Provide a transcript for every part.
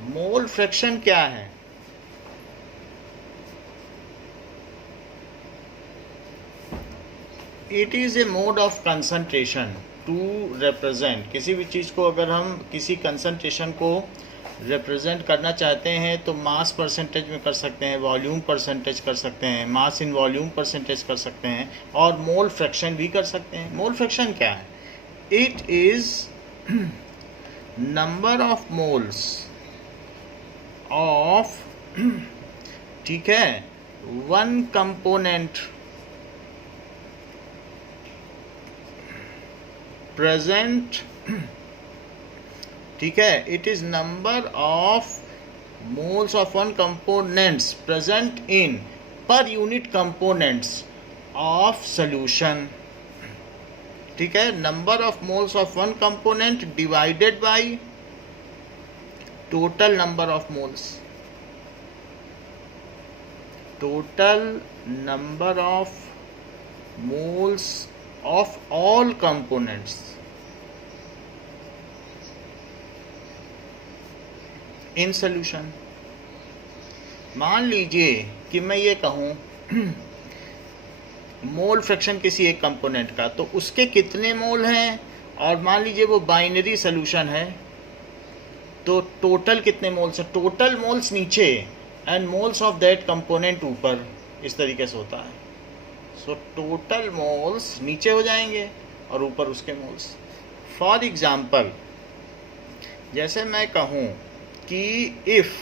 मोल fraction क्या है? It is a mode of concentration to represent, किसी भी चीज़ को अगर हम किसी कंसंट्रेशन को रिप्रेजेंट करना चाहते हैं तो मास परसेंटेज में कर सकते हैं, वॉल्यूम परसेंटेज कर सकते हैं, मास इन वॉल्यूम परसेंटेज कर सकते हैं, और मोल फ्रैक्शन भी कर सकते हैं। मोल फ्रैक्शन क्या है? It is number of moles of, ठीक है, वन कंपोनेंट प्रेजेंट, ठीक है, it is number of moles of one components present in per unit components of solution, ठीक है, number of moles of one component divided by total number of moles, total number of moles of all components in solution। मान लीजिए कि मैं ये कहूँ mole fraction किसी एक कंपोनेंट का, तो उसके कितने मोल हैं, और मान लीजिए वो बाइनरी सोल्यूशन है तो टोटल कितने मोल्स हैं, टोटल मोल्स नीचे and moles of that component ऊपर, इस तरीके से होता है। सो टोटल मोल्स नीचे हो जाएंगे और ऊपर उसके मोल्स। फॉर एग्जाम्पल, जैसे मैं कहूँ कि if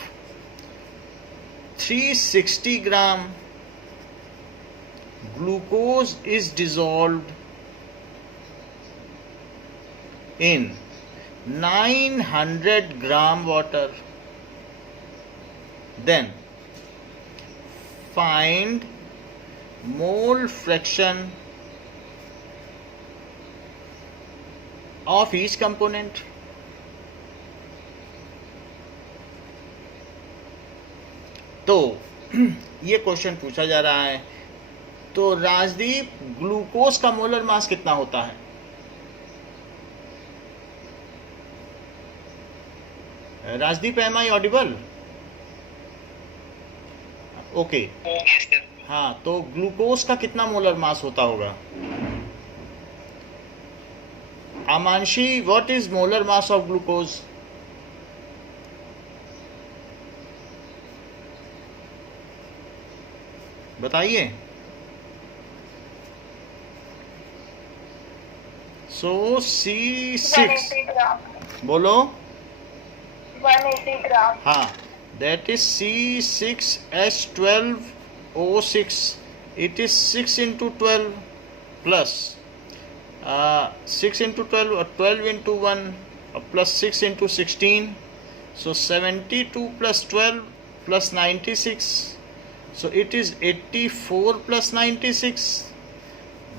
360 gram glucose is dissolved in 900 gram water, then find mole fraction of each component। तो ये क्वेश्चन पूछा जा रहा है, तो राजदीप ग्लूकोज का मोलर मास कितना होता है? Rajdeep, am I audible? Okay, हाँ, तो ग्लूकोज का कितना मोलर मास होता होगा? Amanshi, what is molar mass of glucose? बताइए। सो C6, बोलो। 180 ग्राम। हाँ, that is C6H12O6. It is 6 into 12 plus 6 into 12 or 12 into 1 plus 6 into 16. So 72 plus 12 plus 96. So it is 84 plus 96.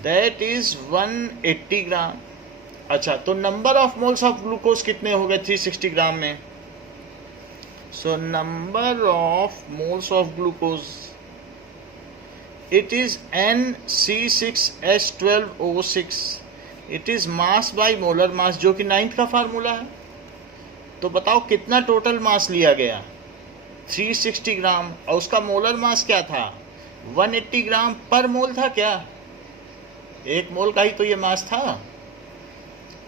That is 180 ग्राम। अच्छा, तो number of moles of glucose कितने हो गए 360 ग्राम में? So number of moles of glucose, it is NC6H12O6. It is mass by molar mass, जो कि 9th का formula है। तो बताओ कितना टोटल मास लिया गया? 360 ग्राम, और उसका मोलर मास क्या था? 180 ग्राम पर मोल था क्या? एक मोल का ही तो ये मास था।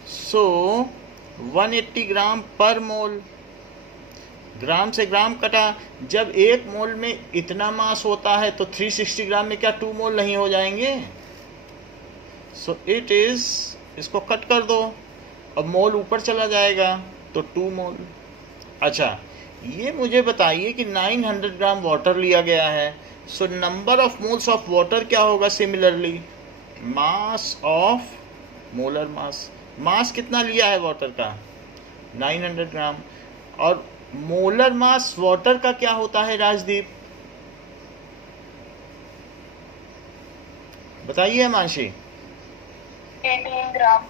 सो 180 ग्राम पर मोल, ग्राम से ग्राम कटा, जब एक मोल में इतना मास होता है तो 360 ग्राम में क्या 2 मोल नहीं हो जाएंगे? सो इट इज, इसको कट कर दो, अब मोल ऊपर चला जाएगा तो 2 मोल। अच्छा, ये मुझे बताइए कि 900 ग्राम वाटर लिया गया है, so number of moles of water क्या होगा? Similarly mass of molar mass, mass कितना लिया है वाटर का? 900 ग्राम। और मोलर मास वाटर का क्या होता है राजदीप? बताइए मानसी। 18 ग्राम।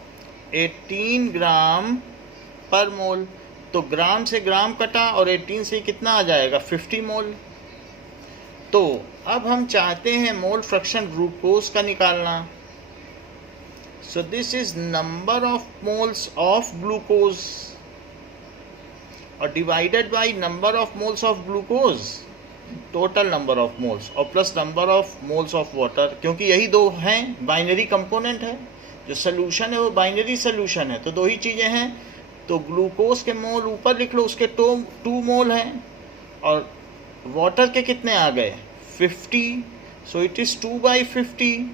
18 ग्राम पर मोल, तो ग्राम से ग्राम कटा और 18 से कितना आ जाएगा? 50 मोल। तो अब हम चाहते हैं मोल फ्रैक्शन ग्लूकोज का निकालना। So this is number of moles of glucose और divided by number of moles of glucose, total number of moles, और plus number of moles of water, क्योंकि यही दो हैं, बाइनरी कंपोनेंट है, जो सोल्यूशन है वो बाइनरी सोल्यूशन है, तो दो ही चीज़ें हैं। तो ग्लूकोज के मोल ऊपर लिख लो, उसके 2 मोल हैं, और वाटर के कितने आ गए 50, सो इट इज़ 2/50,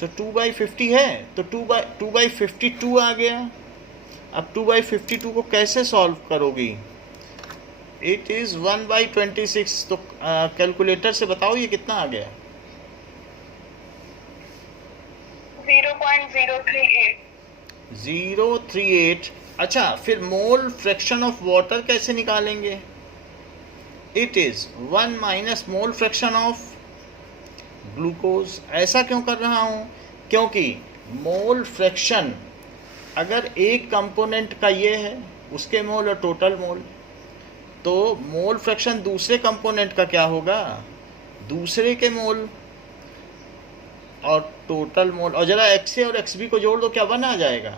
सो 2/50 है, तो 2/52 आ गया। अब 2/52 को कैसे सॉल्व करोगी, इट इज़ 1/26, तो कैलकुलेटर से बताओ ये कितना आ गया। 0.038। 038। अच्छा, फिर मोल फ्रैक्शन ऑफ वाटर कैसे निकालेंगे, it is 1 minus mole fraction of glucose. ऐसा क्यों कर रहा हूँ, क्योंकि मोल फ्रैक्शन अगर एक कंपोनेंट का ये है, उसके मोल और टोटल मोल, तो मोल फ्रैक्शन दूसरे कंपोनेंट का क्या होगा, दूसरे के मोल और टोटल मोल, और ज़रा XA और XB को जोड़ दो, क्या 1 आ जाएगा,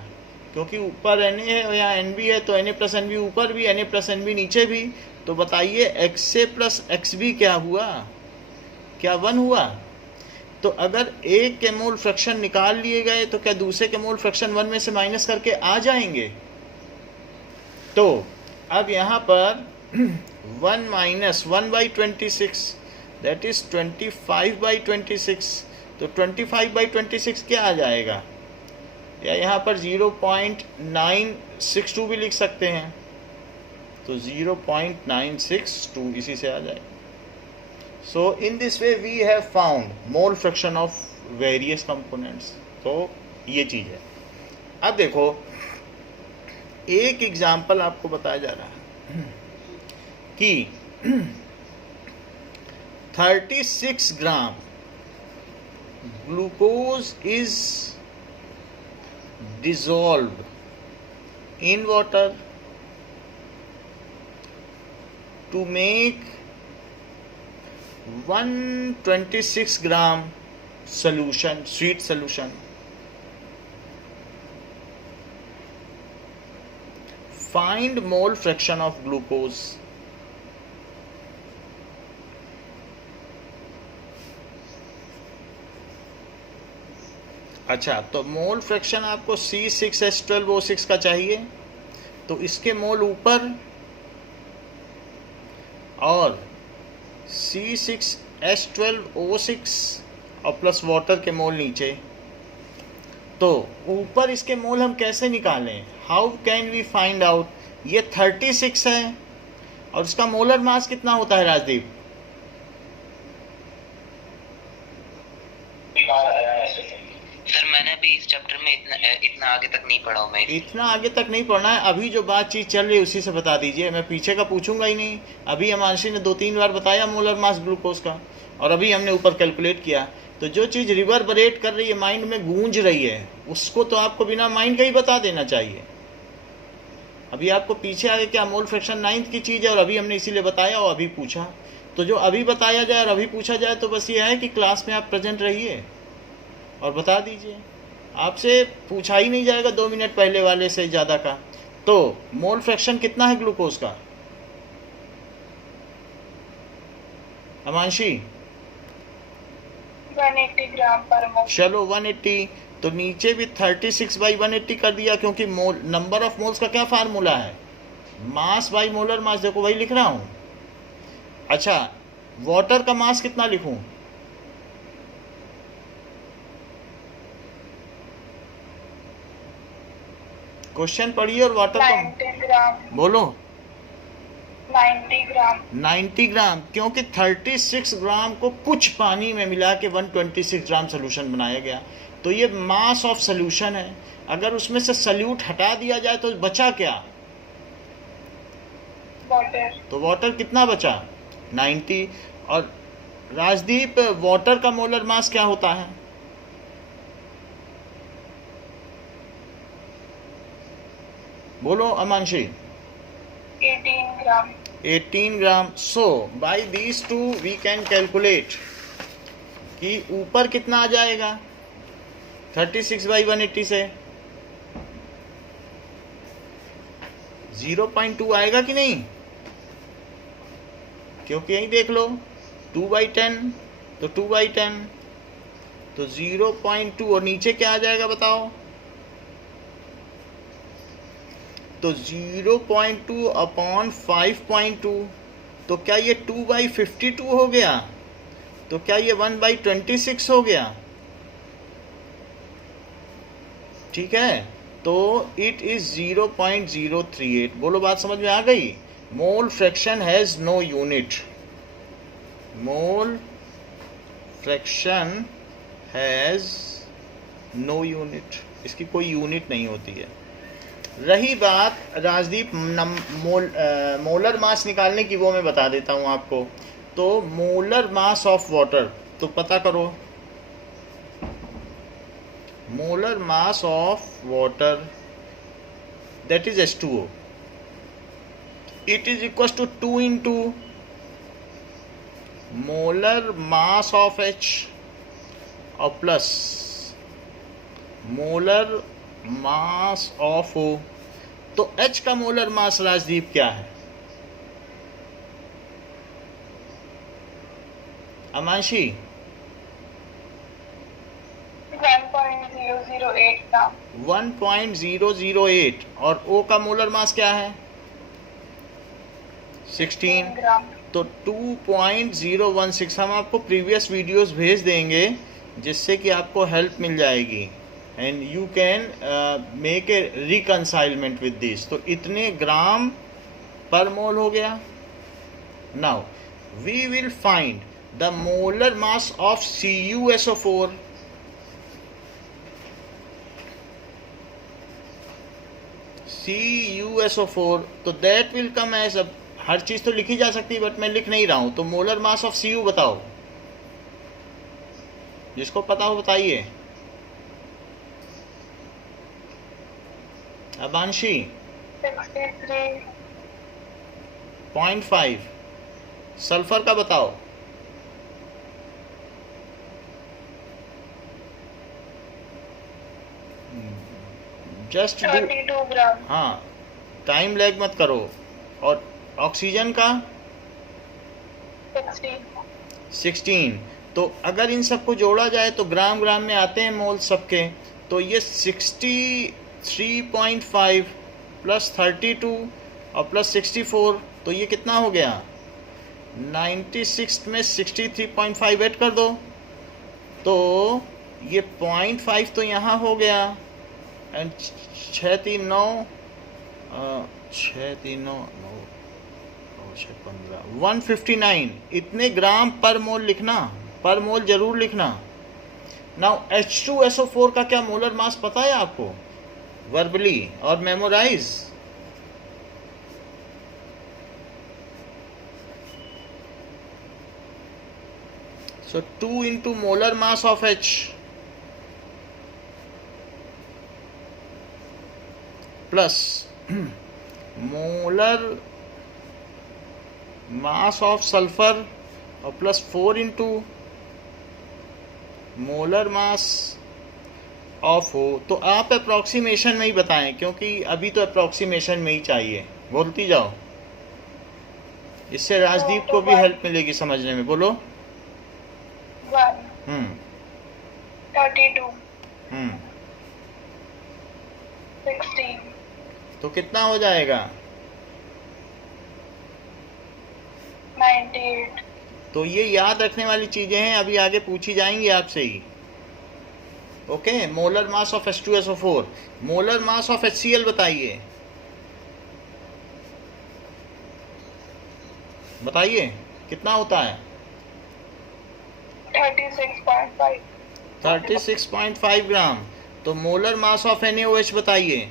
क्योंकि ऊपर Na है और यहाँ NB है, तो Na प्लस NB ऊपर भी, Na प्लस NB नीचे भी। तो बताइए XA प्लस XB क्या हुआ, क्या 1 हुआ। तो अगर एक के मोल फ्रैक्शन निकाल लिए गए तो क्या दूसरे के मोल फ्रैक्शन 1 में से माइनस करके आ जाएंगे। तो अब यहाँ पर 1 माइनस 1/26, दैट इज 25/26, तो 25/26 क्या आ जाएगा, या यहाँ पर 0.962 भी लिख सकते हैं, तो 0.962 इसी से आ जाएगा। So in this way we have found mole fraction of various components। तो ये चीज़ है। अब देखो एक एग्जाम्पल आपको बताया जा रहा है कि 36 gram glucose is dissolved in water to make 126 gram solution, sweet solution। Find mole fraction of glucose। अच्छा, तो मोल फ्रैक्शन आपको C6H12O6 का चाहिए, तो इसके मोल ऊपर और C6H12O6 और प्लस वाटर के मोल नीचे। तो ऊपर इसके मोल हम कैसे निकालें, how can we find out. ये 36 है और इसका मोलर मास कितना होता है राजदीप। सर मैंने अभी इस चैप्टर में इतना आगे तक नहीं पढ़ा हूँ। मैं इतना आगे तक नहीं पढ़ना है, अभी जो बातचीत चल रही है उसी से बता दीजिए, मैं पीछे का पूछूंगा ही नहीं। अभी अमांशी ने 2-3 बार बताया मोलर मास ग्लूकोज का, और अभी हमने ऊपर कैलकुलेट किया। तो जो चीज़ रिवर्बरेट कर रही है, माइंड में गूंज रही है, उसको तो आपको बिना माइंड का ही बता देना चाहिए। अभी आपको पीछे आगे क्या मोल फ्रैक्शन 9th की चीज़ है, और अभी हमने इसीलिए बताया और अभी पूछा। तो जो अभी बताया जाए और अभी पूछा जाए, तो बस ये है कि क्लास में आप प्रेजेंट रहिए और बता दीजिए। आपसे पूछा ही नहीं जाएगा 2 मिनट पहले वाले से ज़्यादा का। तो मोल फ्रैक्शन कितना है ग्लूकोज का अमांशी। 180 ग्राम पर मोल। चलो 180, तो नीचे भी 36/180 कर दिया, क्योंकि मोल नंबर ऑफ मोल्स का क्या फार्मूला है, मास बाई मोलर मास। देखो वही लिख रहा हूँ। अच्छा, वाटर का मास कितना लिखूं, क्वेश्चन पढ़िए और वाटर का 90 ग्राम। बोलो। 90 ग्राम। 90 ग्राम, क्योंकि 36 ग्राम को कुछ पानी में मिला के 126 ग्राम सोल्यूशन बनाया गया। तो ये मास ऑफ सोल्यूशन है। अगर उसमें से सल्यूट हटा दिया जाए तो बचा क्या, वाटर। तो वाटर कितना बचा 90। और राजदीप, वाटर का मोलर मास क्या होता है, बोलो Amanshi. 18 gram. 18 gram. So by these two we can calculate कि ऊपर कितना आ जाएगा 36/180 से 0.2 आएगा कि नहीं? क्योंकि यही देख लो 2/10, तो 2/10 तो 0.2 और नीचे क्या आ जाएगा बताओ? तो 0.2 अपॉन 5.2, तो क्या ये 2/52 हो गया? तो क्या ये 1/26 हो गया? ठीक है, तो इट इज 0.038। बोलो बात समझ में आ गई? Mole fraction has no unit. Mole fraction has no unit, इसकी कोई यूनिट नहीं होती है। रही बात राजदीप मोलर मास निकालने की, वो मैं बता देता हूँ आपको। तो मोलर मास ऑफ वाटर, तो पता करो molar mass of water that is H2O, it is equals to 2 into molar mass of H और plus molar mass of O। तो H का मोलर मास राजदीप क्या है? अमांशी 1.008 ग्राम। 1.008 और O का मोलर मास क्या है? 16 ग्राम। तो 2.016। हम आपको प्रीवियस वीडियोस भेज देंगे जिससे कि आपको हेल्प मिल जाएगी and you can make a reconcilement with this. तो इतने ग्राम पर मोल हो गया। Now we will find the molar mass of CuSO4। CuSO4, तो दैट विल कम एज, अब हर चीज तो लिखी जा सकती है बट मैं लिख नहीं रहा हूं। तो मोलर मास ऑफ Cu बताओ, जिसको पता हो बताइए। अबांशी 0.5। सल्फर का बताओ। जस्ट 32 ग्राम। हाँ, टाइम लैग मत करो। और ऑक्सीजन का 16। तो अगर इन सबको जोड़ा जाए तो ग्राम ग्राम में आते हैं मोल सबके। तो ये 63.5 प्लस 32 और प्लस 64, तो ये कितना हो गया? 96 में 63.5 ऐड कर दो तो ये 0.5 तो यहाँ हो गया एंड 639 159। इतने ग्राम पर मोल लिखना, पर मोल जरूर लिखना। नाउ H2SO4 का क्या मोलर मास पता है आपको? वर्बली और memorise. So 2 into molar mass of H plus molar mass of sulfur और plus 4 into molar mass of हो। तो आप अप्रोक्सीमेशन में ही बताएं क्योंकि अभी तो अप्रोक्सीमेशन में ही चाहिए। बोलती जाओ, इससे राजदीप को भी हेल्प मिलेगी समझने में। बोलो। 32 16। तो कितना हो जाएगा? 98। तो ये याद रखने वाली चीजें हैं, अभी आगे पूछी जाएंगी आपसे ही। Okay, molar mass of H2SO4। Molar mass of HCl बताइए, बताइए कितना होता है? 36.5। 36.5 ग्राम। तो मोलर मास ऑफ NaOH बताइए,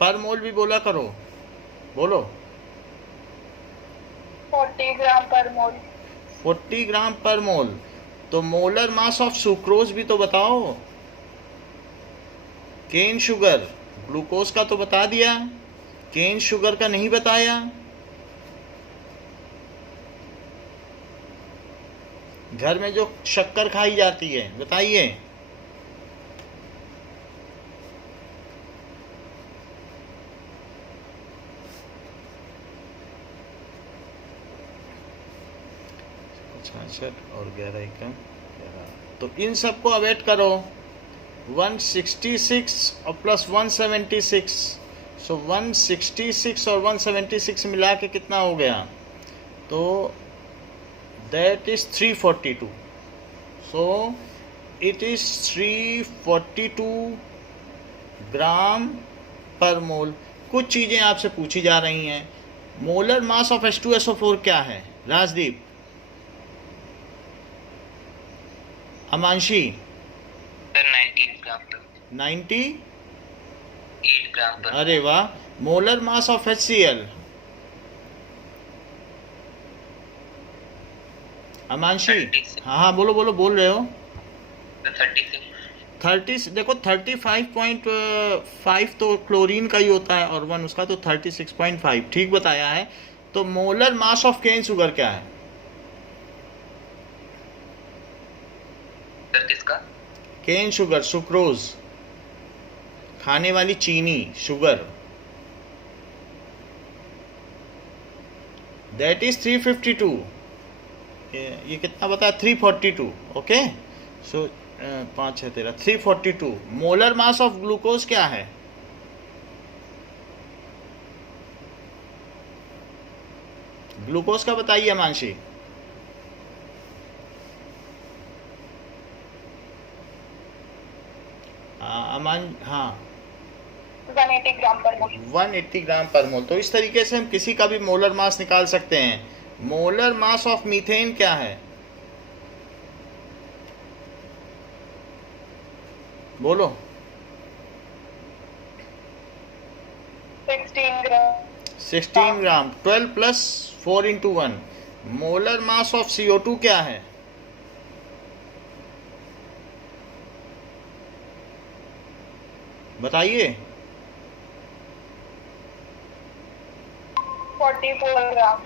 पर मोल भी बोला करो। बोलो। 40 ग्राम पर मोल। 40 ग्राम पर मोल। तो मोलर मास ऑफ सुक्रोज भी तो बताओ। केन शुगर, ग्लूकोज का तो बता दिया, केन शुगर का नहीं बताया। घर में जो शक्कर खाई जाती है बताइए। 66 और 11 एकम 11। तो इन सबको अब ऐड करो, 166 और प्लस 176, सो 166 और 176 मिला के कितना हो गया, तो that is 342। So it is 342 ग्राम पर मोल। कुछ चीज़ें आपसे पूछी जा रही हैं। मोलर मास ऑफ H2SO4 क्या है राजदीप, अमांशी? सर 19 ग्राम पर 98 ग्राम पर। अरे वाह। Molar mass of HCl, अमांशी? 36 हाँ हाँ बोलो बोलो, बोल रहे हो। 36 30 देखो 35.5 तो क्लोरीन का ही होता है और 1 उसका, तो 36.5 ठीक बताया है। तो molar mass of cane sugar क्या है? सर किसका? केन शुगर, सुक्रोज, खाने वाली चीनी, शुगर, दैट इज 352। ये कितना बताया, 342। ओके, सो 5 है तेरा 342। मोलर मास ऑफ ग्लूकोज क्या है? ग्लूकोज का बताइए मानसी। अमान, हाँ 180 ग्राम पर मोल। 180 ग्राम पर मोल। तो इस तरीके से हम किसी का भी मोलर मास निकाल सकते हैं। मोलर मास ऑफ मीथेन क्या है, बोलो। 16 ग्राम। 16 ग्राम, 12 plus 4 into 1। Molar mass of CO2 क्या है? बताइए। 44 ग्राम।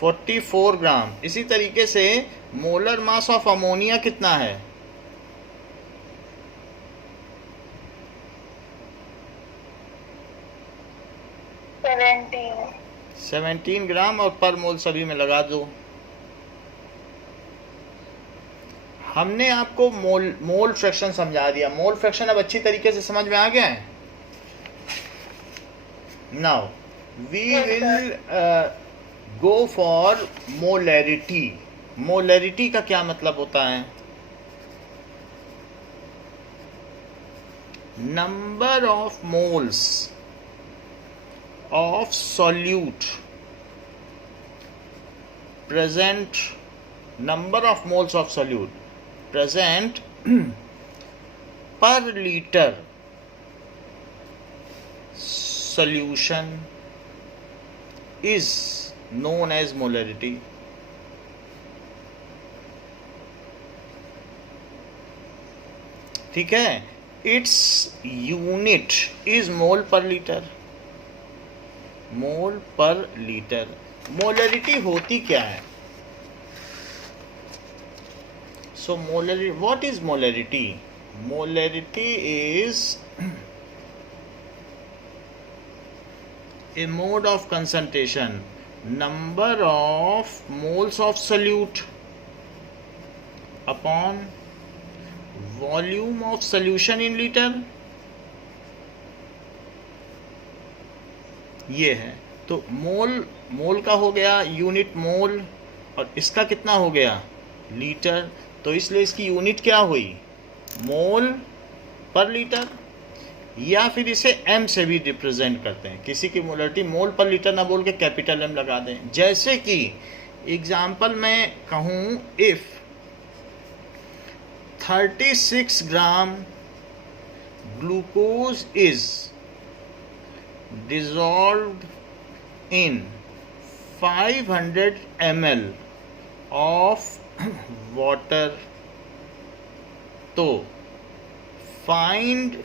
44 ग्राम। इसी तरीके से मोलर मास ऑफ अमोनिया कितना है? 17 ग्राम, और पर मोल सभी में लगा दो। हमने आपको मोल फ्रैक्शन समझा दिया। मोल फ्रैक्शन अब अच्छी तरीके से समझ में आ गया है। Now we will go for molarity. Molarity का क्या मतलब होता है? Number of moles of solute present, number of moles of solute present per liter solution is known as molarity. ठीक है, its unit is mole per liter, mole per litre. Molarity होती क्या है? So molarity, what is molarity? Molarity is a mode of concentration, number of moles of solute upon volume of solution in litre. ये है। तो मोल का हो गया unit mole, और इसका कितना हो गया, लीटर। तो इसलिए इसकी यूनिट क्या हुई, मोल पर लीटर। या फिर इसे एम से भी रिप्रेजेंट करते हैं। किसी की मोलरिटी मोल पर लीटर ना बोल के कैपिटल एम लगा दें। जैसे कि एग्जाम्पल में कहूँ, if 36 gram glucose is dissolved in 500 ml of water, तो find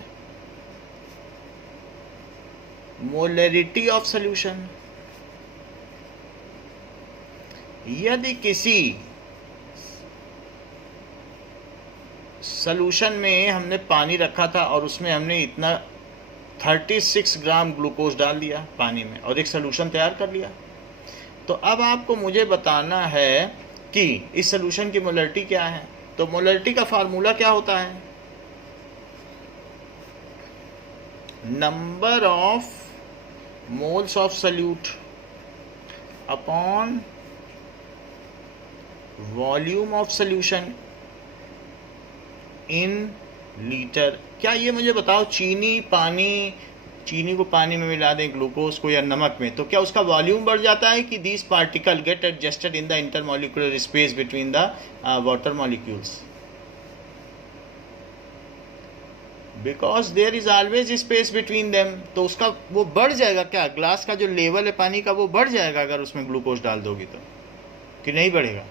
molarity of solution। यदि किसी सॉल्यूशन में हमने पानी रखा था और उसमें हमने इतना 36 ग्राम ग्लूकोज डाल दिया पानी में और एक सॉल्यूशन तैयार कर लिया, तो अब आपको मुझे बताना है कि इस सोल्यूशन की मोलरिटी क्या है। तो मोलरिटी का फार्मूला क्या होता है, number of moles of solute upon volume of solution in litre. क्या ये मुझे बताओ, चीनी को पानी में मिला दें, ग्लूकोज को या नमक में, तो क्या उसका वॉल्यूम बढ़ जाता है कि these particle get adjusted in the intermolecular space between the water molecules, because there is always space between them. तो उसका वो बढ़ जाएगा क्या, ग्लास का जो लेवल है पानी का वो बढ़ जाएगा अगर उसमें ग्लूकोज डाल दोगी तो, कि नहीं बढ़ेगा?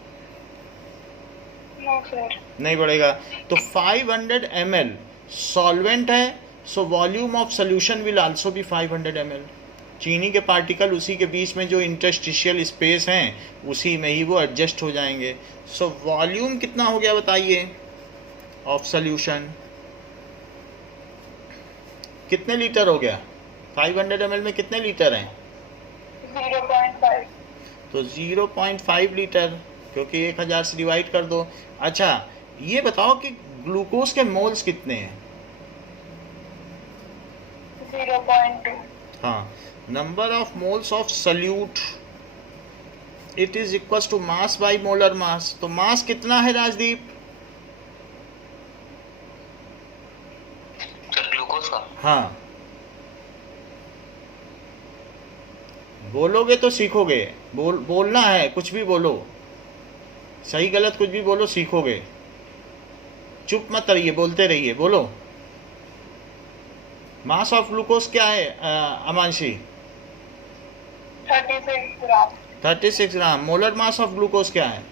No sir. नहीं बढ़ेगा। तो 500 ml सॉल्वेंट है, so volume of solution will also be 500 ml। चीनी के पार्टिकल उसी के बीच में जो इंटरस्टिशियल स्पेस हैं उसी में ही वो एडजस्ट हो जाएंगे। सो वॉल्यूम कितना हो गया बताइए ऑफ सोल्यूशन, कितने लीटर हो गया? 500 ml में कितने लीटर हैं? 0.5। तो 0.5 लीटर, क्योंकि 1000 से डिवाइड कर दो। अच्छा ये बताओ कि ग्लूकोज के मोल्स कितने हैं? 0.2। हाँ, number of moles of solute it is equal to mass by molar mass. तो मास कितना है राजदीप? सर ग्लूकोज का? हाँ, बोलोगे तो सीखोगे, बोलना है, कुछ भी बोलो, सही गलत कुछ भी बोलो, सीखोगे। चुप मत रहिए, बोलते रहिए, बोलो। मास ऑफ ग्लूकोज क्या है अमांशी? 36 ग्राम। 36 ग्राम। मोलर मास ऑफ ग्लूकोज क्या है?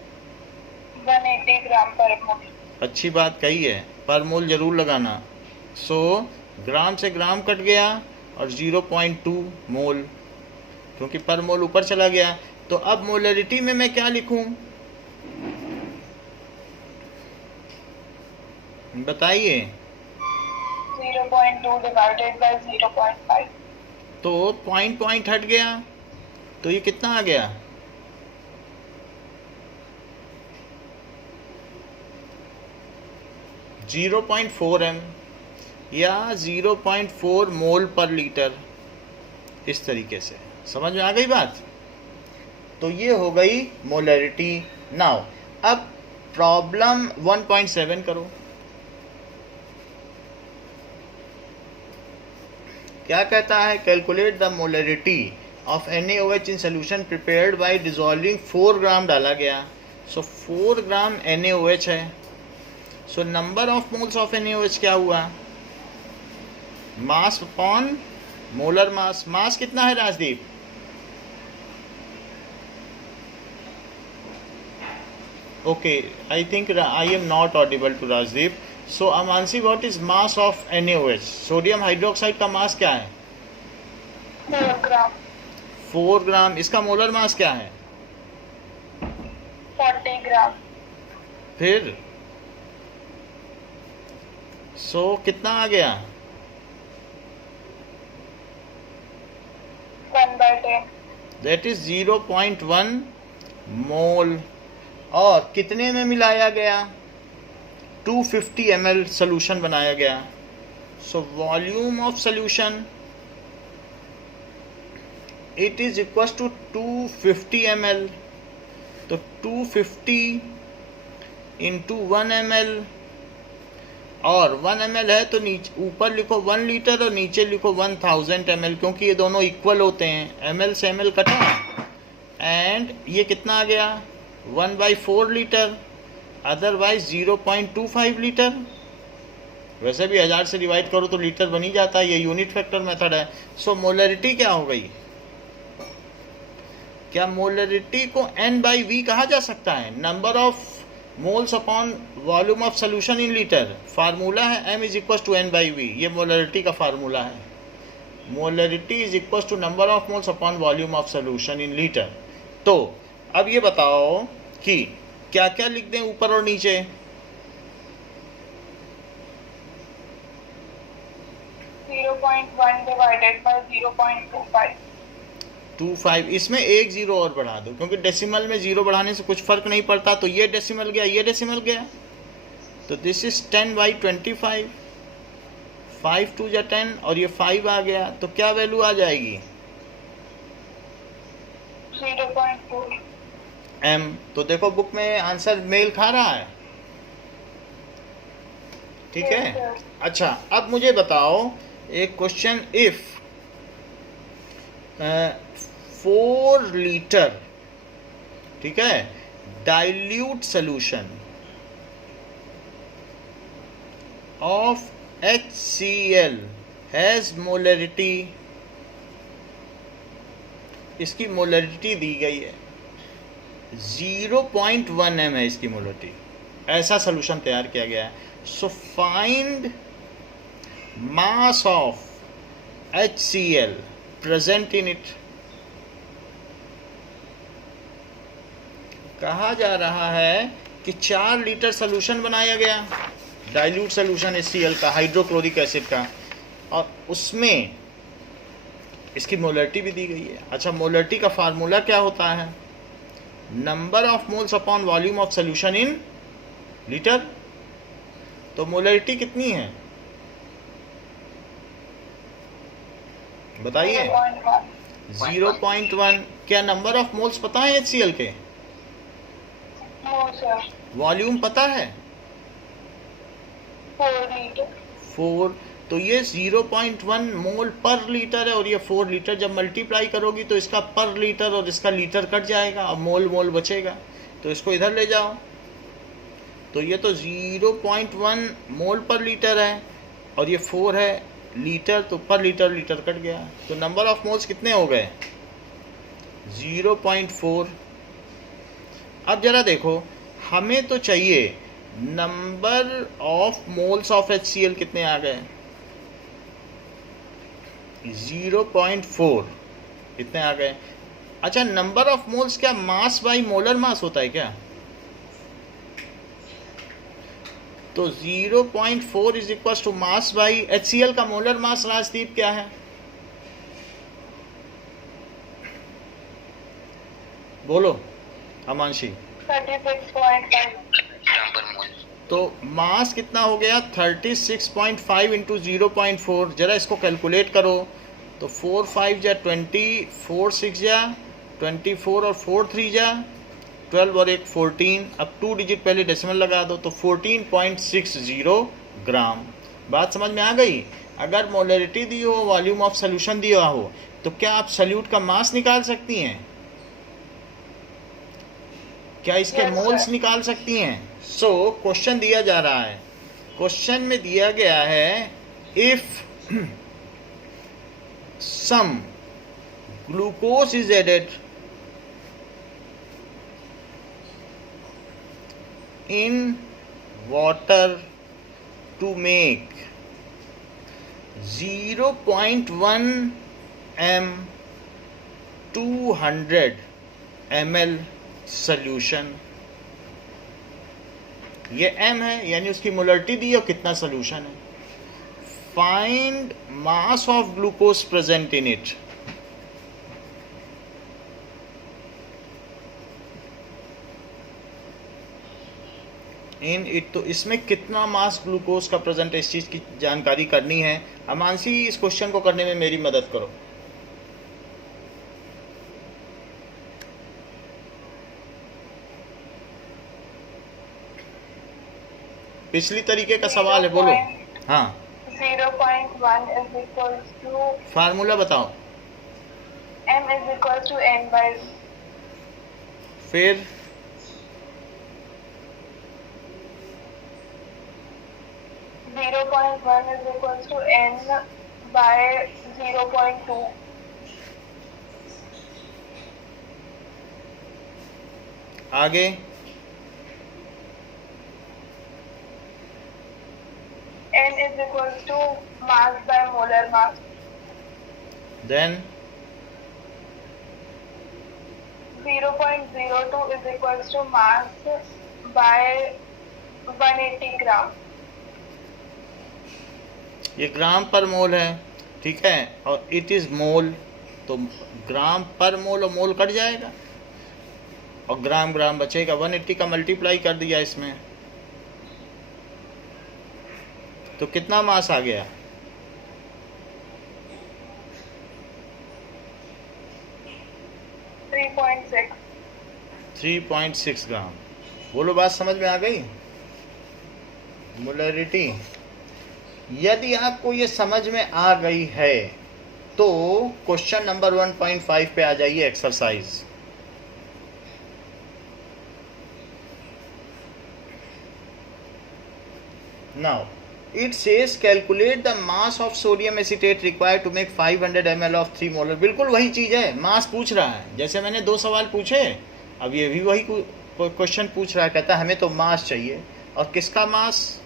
180 ग्राम पर मोल। अच्छी बात कही है, पर मोल जरूर लगाना। सो ग्राम से ग्राम कट गया और 0.2 मोल, क्योंकि पर मोल ऊपर चला गया। तो अब मोलरिटी में मैं क्या लिखूं बताइए? 0.2 डिवाइडेड बाय 0.5। तो पॉइंट हट गया, तो ये कितना आ गया? .4 m या 0.4 मोल पर लीटर। इस तरीके से समझ में आ गई बात? तो ये हो गई मोलरिटी। नाउ अब प्रॉब्लम 1.7 करो। क्या कहता है? Calculate the molarity of NaOH in solution prepared by dissolving 4 ग्राम डाला गया। सो 4 ग्राम NaOH है। So number of moles of NaOH क्या हुआ? Mass upon molar mass. Mass कितना है Rajdeep? Okay, I think I am not audible to Rajdeep. So Amansi, what is mass of NaOH? Sodium hydroxide का मास क्या है? 4 ग्राम। 4 ग्राम। इसका मोलर मास क्या है? 40 ग्राम। फिर कितना आ गया? 1/10। That is 0.1 मोल। और कितने में मिलाया गया? 250 ml सोल्यूशन बनाया गया। So volume of solution it is equal to 250 ml। तो 250 इंटू 1 ml, और 1 ml है तो नीचे ऊपर लिखो 1 लीटर और नीचे लिखो 1000 ml, क्योंकि ये दोनों इक्वल होते हैं। ml से ml कटा, एंड ये कितना आ गया? 1/4 लीटर, अदरवाइज 0.25 लीटर। वैसे भी 1000 से डिवाइड करो तो लीटर बन ही जाता है, ये यूनिट फैक्टर मेथड है। सो मोलरिटी क्या हो गई? क्या मोलरिटी को N/V कहा जा सकता है? Number of moles upon volume of solution in litre. Formula है M is equal to N/V। ये मोलरिटी का फार्मूला है। Molarity is equal to number of moles upon volume of solution in litre. तो अब ये बताओ कि क्या क्या लिख दें ऊपर और नीचे? .1 डिवाइडेड बाय 0.25। 25, इसमें एक जीरो और बढ़ा दो क्योंकि डेसिमल में जीरो बढ़ाने से कुछ फर्क नहीं पड़ता, तो ये डेसिमल गया, ये डेसिमल गया, तो दिस इज 10/25, 5 2 जा 10 और ये 5 आ गया, तो क्या वैल्यू आ जाएगी 0.4. m। तो देखो बुक में आंसर मेल खा रहा है, ठीक Yes, है। sir. अच्छा, अब मुझे बताओ एक क्वेश्चन, इफ 4 लीटर, ठीक है, डाइल्यूट सोल्यूशन ऑफ HCl हैज मोलरिटी, इसकी मोलरिटी दी गई है 0.1 m है इसकी मोलरिटी, ऐसा सोल्यूशन तैयार किया गया है। So find mass of HCl present in it. कहा जा रहा है कि 4 लीटर सोल्यूशन बनाया गया, डाइल्यूट सोल्यूशन HCl का, हाइड्रोक्लोरिक एसिड का, और उसमें इसकी मोलरिटी भी दी गई है। अच्छा, मोलरिटी का फार्मूला क्या होता है? Number of moles upon volume of solution in litre. तो मोलरिटी कितनी है बताइए? 0.1. 0.1। क्या नंबर ऑफ मोल्स पता है HCl के? No, sir. वॉल्यूम पता है? 4 liter. 4। तो ये 0.1 मोल पर लीटर है और ये 4 लीटर। जब मल्टीप्लाई करोगी तो इसका पर लीटर और इसका लीटर कट जाएगा, अब मोल मोल बचेगा, तो इसको इधर ले जाओ। तो ये तो 0.1 मोल पर लीटर है और ये 4 है लीटर, तो पर लीटर लीटर कट गया, तो नंबर ऑफ मोल्स कितने हो गए? 0.4। अब जरा देखो, हमें तो चाहिए number of moles of HCl कितने आ गए? 0.4 इतने आ गए। अच्छा, नंबर ऑफ मोल्स क्या मास बाई मोलर मास होता है क्या? तो 0.4 is equal to mass by HCl का मोलर मास राजदीप क्या है? बोलो अमांशी। 36.5. ग्राम पर मोल। तो मास कितना हो गया? 36.5 इंटू 0.4। जरा इसको कैलकुलेट करो, तो 4 5 जा 20, 4 6 जा 24 और 4 3 जा 12 और 1 14। अब 2 डिजिट पहले डेसिमल लगा दो, तो 14.60 ग्राम। बात समझ में आ गई? अगर मोलरिटी दी हो, वॉल्यूम ऑफ सोल्यूशन दिया हो, तो क्या आप सोल्यूट का मास निकाल सकती हैं? क्या इसके Yes, मोल्स sir. निकाल सकती हैं? सो क्वेश्चन दिया जा रहा है, क्वेश्चन में दिया गया है if some glucose is added in water to make 0.1 m 200 ml solution. ये m है, यानी उसकी मोलरिटी दी और कितना सोल्यूशन है। Find mass of glucose present in it. In it, तो इसमें कितना मास ग्लूकोज का प्रेजेंट है, इस चीज की जानकारी करनी है। अमानसी, इस क्वेश्चन को करने में मेरी मदद करो। पिछली तरीके का सवाल है, बोलो। हाँ, 0.1 is equals to फार्मूला बताओ। m is equals to n by फिर 0.1 is equals to n by 0.2. आगे n is equals to mass by molar mass. Then 0.02 is equals to mass by 180 gram. ये ग्राम पर मोल है, ठीक है, और इट इज मोल, तो ग्राम पर मोल और मोल कट जाएगा और ग्राम ग्राम बचेगा। 180 का मल्टीप्लाई कर दिया इसमें, तो कितना मास आ गया? 3.6 ग्राम। बोलो बात समझ में आ गई? मोलरिटी। यदि आपको ये समझ में आ गई है तो क्वेश्चन नंबर 1.5 पे आ जाइए, exercise. Now it says calculate the mass of sodium acetate required to make 500 ml of 3 molar. बिल्कुल वही चीज है, मास पूछ रहा है। जैसे मैंने 2 सवाल पूछे, अब ये भी वही क्वेश्चन पूछ रहा है। कहता है हमें तो मास चाहिए, और किसका मास?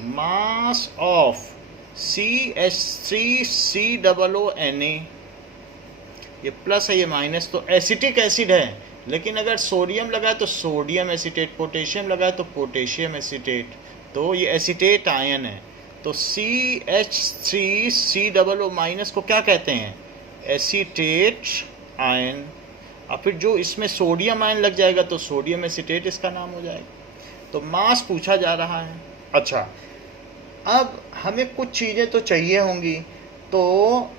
Mass of CH3COONA। ये प्लस है, ये माइनस, तो एसिटिक एसिड है। लेकिन अगर सोडियम लगाए तो सोडियम एसीटेट, पोटेशियम लगाए तो पोटेशियम एसीटेट, तो ये एसीटेट आयन है। तो CH3COO माइनस को क्या कहते हैं? Acetate ion. और फिर जो इसमें सोडियम आयन लग जाएगा तो सोडियम एसीटेट इसका नाम हो जाएगा। तो मास पूछा जा रहा है। अच्छा, अब हमें कुछ चीज़ें तो चाहिए होंगी, तो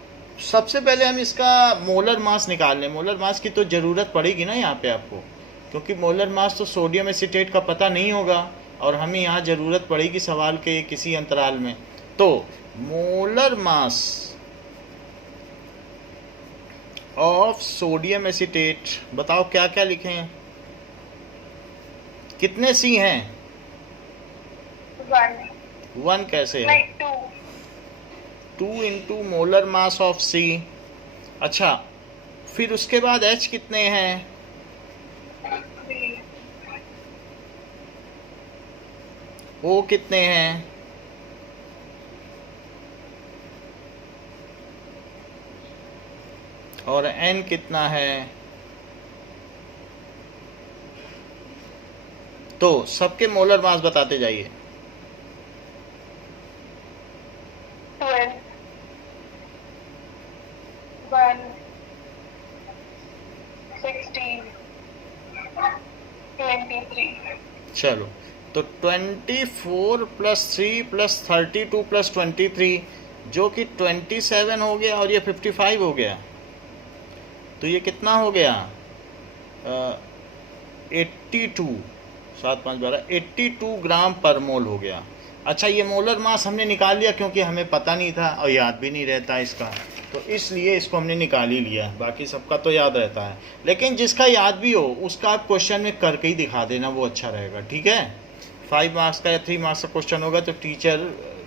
सबसे पहले हम इसका मोलर मास निकाल लें। मोलर मास की तो ज़रूरत पड़ेगी ना यहाँ पे आपको, क्योंकि मोलर मास तो सोडियम एसीटेट का पता नहीं होगा और हमें यहाँ ज़रूरत पड़ेगी सवाल के किसी अंतराल में। तो molar mass of sodium acetate, बताओ क्या क्या लिखें? कितने सी हैं? 1 कैसे है? 2 into molar mass of C। अच्छा, फिर उसके बाद H कितने हैं? 3। O कितने हैं? और N कितना है? तो सबके मोलर मास बताते जाइए। 12, 1, 16, 23। चलो, तो 24 प्लस 3 प्लस 32 प्लस 23, जो कि 27 हो गया, और ये 55 हो गया। तो ये कितना हो गया? 82, 7 5 12, 82 ग्राम पर मोल हो गया। अच्छा, ये मोलर मास हमने निकाल लिया क्योंकि हमें पता नहीं था और याद भी नहीं रहता इसका, तो इसलिए इसको हमने निकाल ही लिया। बाकी सबका तो याद रहता है, लेकिन जिसका याद भी हो उसका आप क्वेश्चन में करके ही दिखा देना, वो अच्छा रहेगा। ठीक है? 5 मार्क्स का या 3 मार्क्स का क्वेश्चन होगा तो टीचर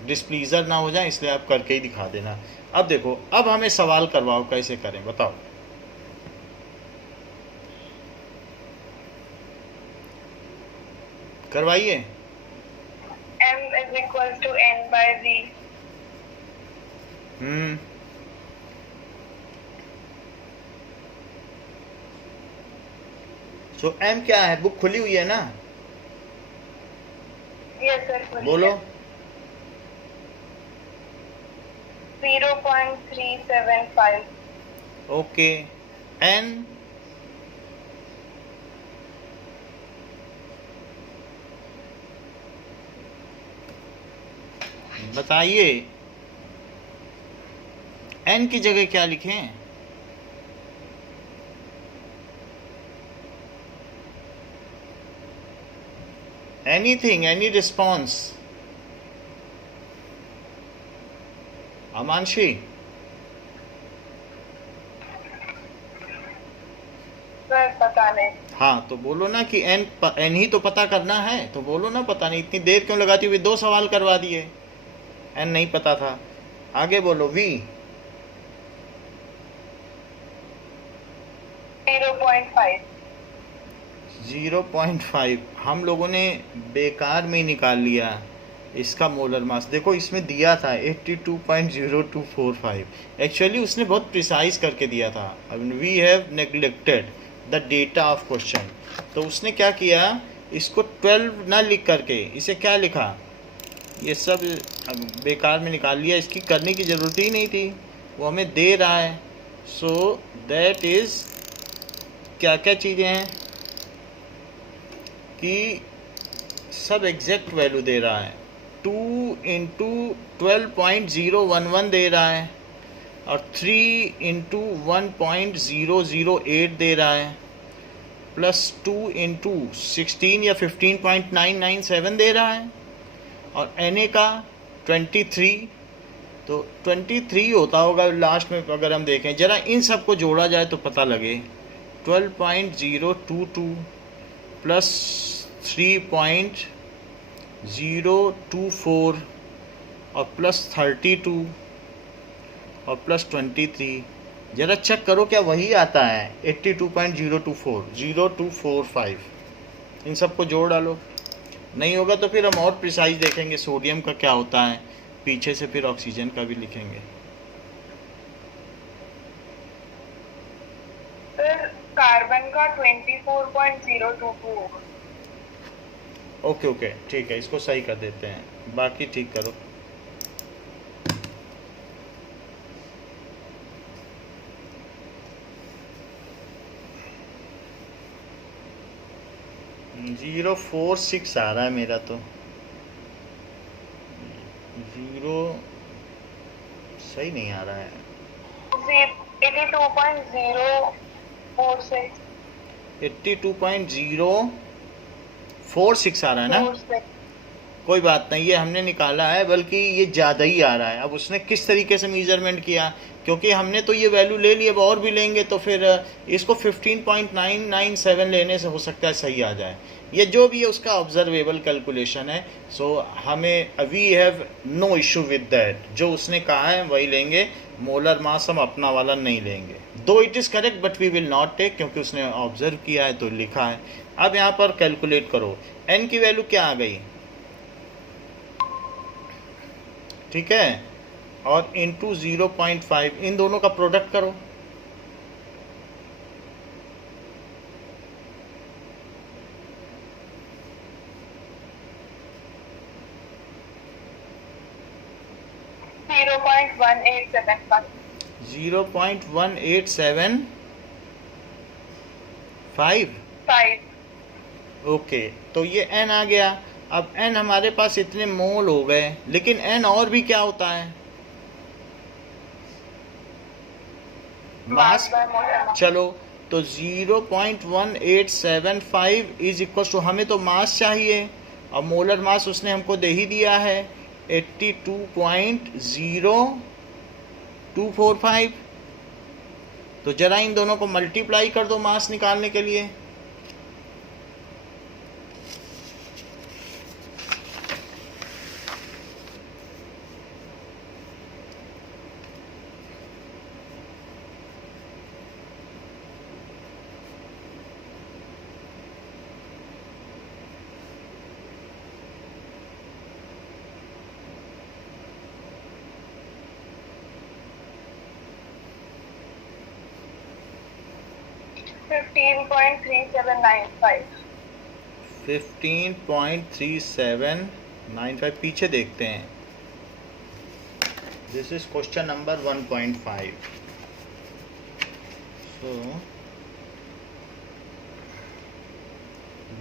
डिस्प्लीजर ना हो जाए, इसलिए आप करके ही दिखा देना। अब देखो, अब हमें सवाल करवाओ, कैसे करें बताओ? करवाइए। M is equal to N by V. So M क्या है? बुक खुली हुई है ना? Yes sir. बोलो। 0.375. ओके, N बताइए, N की जगह क्या लिखें? Anything, any response? Amanshi? Sir पता नहीं। हाँ, तो बोलो ना कि N ही तो पता करना है, तो बोलो ना पता नहीं। इतनी देर क्यों लगाती हुई? 2 सवाल करवा दिए, N नहीं पता था। आगे बोलो। V 0.5. 0.5 हम लोगों ने बेकार में ही निकाल लिया इसका मोलर मास। देखो इसमें दिया था 82.0245, एक्चुअली उसने बहुत प्रिसाइज करके दिया था। We have neglected the data of question. तो उसने क्या किया, इसको 12 ना लिख करके इसे क्या लिखा, ये सब बेकार में निकाल लिया। इसकी करने की ज़रूरत ही नहीं थी, वो हमें दे रहा है। सो दैट इज क्या क्या चीज़ें हैं कि सब एग्जैक्ट वैल्यू दे रहा है। 2 इंटू 12.011 दे रहा है और 3 इंटू 1.008 दे रहा है प्लस 2 इंटू 16 या 15.997 दे रहा है और Na का 23, तो 23 होता होगा लास्ट में। अगर हम देखें ज़रा इन सब को जोड़ा जाए तो पता लगे 12.022 प्लस 3.024 और प्लस 32 और प्लस 23, ज़रा चेक करो क्या वही आता है 82.024 0245। इन सबको जोड़ डालो, नहीं होगा तो फिर हम और प्रिसाइज देखेंगे सोडियम का क्या होता है, पीछे से फिर ऑक्सीजन का भी लिखेंगे। सर कार्बन का 24.022 होगा। ओके ओके ठीक है, इसको सही कर देते हैं, बाकी ठीक करो। जीरो 46 आ रहा है मेरा तो, 0 सही नहीं आ रहा है। 82.046 82.046 आ रहा है ना। कोई बात नहीं, ये हमने निकाला है, बल्कि ये ज़्यादा ही आ रहा है। अब उसने किस तरीके से मेजरमेंट किया, क्योंकि हमने तो ये वैल्यू ले ली, अब और भी लेंगे तो फिर इसको 15.997 लेने से हो सकता है सही आ जाए। ये जो भी है उसका ऑब्जर्वेबल कैलकुलेशन है, सो हमें we have no issue with that. जो उसने कहा है वही लेंगे, मोलर मास हम अपना वाला नहीं लेंगे। Though it is correct but we will not take, क्योंकि उसने ऑब्जर्व किया है तो लिखा है। अब यहाँ पर कैलकुलेट करो, एन की वैल्यू क्या आ गई, ठीक है, और इंटू 0.5, इन दोनों का प्रोडक्ट करो। Zero point 1875। ओके, तो ये एन आ गया। अब एन हमारे पास इतने मोल हो गए, लेकिन एन और भी क्या होता है, मास। चलो तो 0.1875 इज इक्वल टू, हमें तो मास चाहिए और मोलर मास उसने हमको दे ही दिया है 82.0245। तो जरा इन दोनों को मल्टीप्लाई कर दो मास निकालने के लिए। $15.3795 15.3795 पीछे देखते हैं। This is question number 1.5। So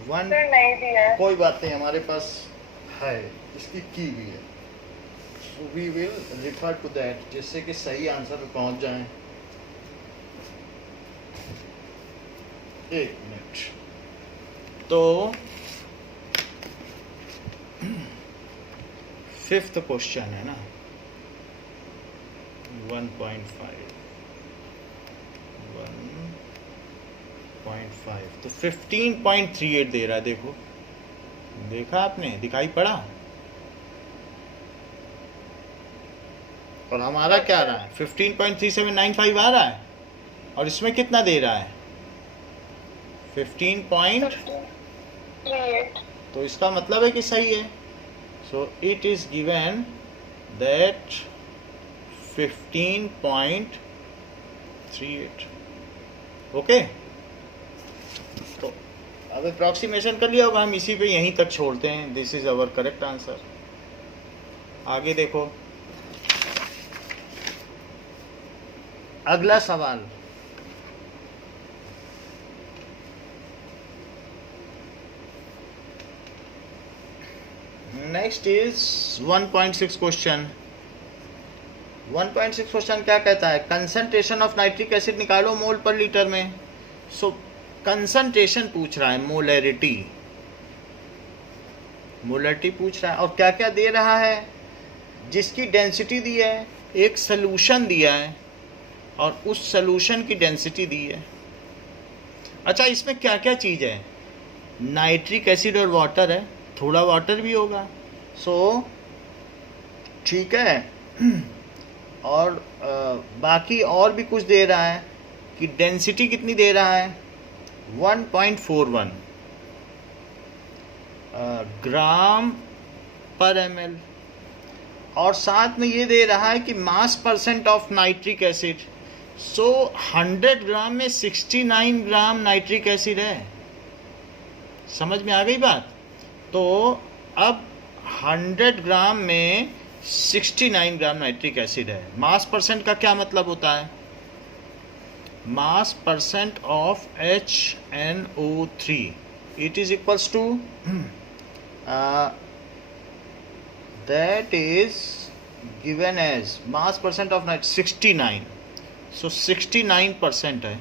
one, नहीं दिया है। कोई बात नहीं, हमारे पास है, इसकी की भी है, so we will refer to that, जिससे कि सही आंसर पे पहुंच जाएं। एक मिनट, तो 5th क्वेश्चन है ना, 1.5 तो 15.38 दे रहा है। देखो, देखा आपने, दिखाई पड़ा। और हमारा क्या आ रहा है, 15.3795 आ रहा है, और इसमें कितना दे रहा है, 15. तो इसका मतलब है कि सही है। So it is given that 15.38। Okay, तो अब अप्रॉक्सीमेशन कर लिया होगा, हम इसी पे यहीं तक छोड़ते हैं। This is our correct answer. आगे देखो, अगला सवाल, नेक्स्ट इज 1.6 क्वेश्चन। 1.6 क्वेश्चन क्या कहता है, कंसंट्रेशन ऑफ नाइट्रिक एसिड निकालो मोल पर लीटर में। सो कंसंट्रेशन पूछ रहा है, मोलैरिटी पूछ रहा है, और क्या क्या दे रहा है, जिसकी डेंसिटी दी है, एक सलूशन दिया है और उस सलूशन की डेंसिटी दी है। अच्छा, इसमें क्या क्या चीज़ है, नाइट्रिक एसिड और वाटर है, थोड़ा वाटर भी होगा, सो ठीक है। और बाकी और भी कुछ दे रहा है कि डेंसिटी कितनी दे रहा है, 1.41 ग्राम पर ml, और साथ में ये दे रहा है कि mass percent of nitric acid. So 100 gram में 69 ग्राम नाइट्रिक एसिड है। समझ में आ गई बात? तो अब 100 ग्राम में 69 ग्राम नाइट्रिक एसिड है। मास परसेंट का क्या मतलब होता है, मास percent of HNO3 it is equals to that is given as mass percent of night 69, so 69% है।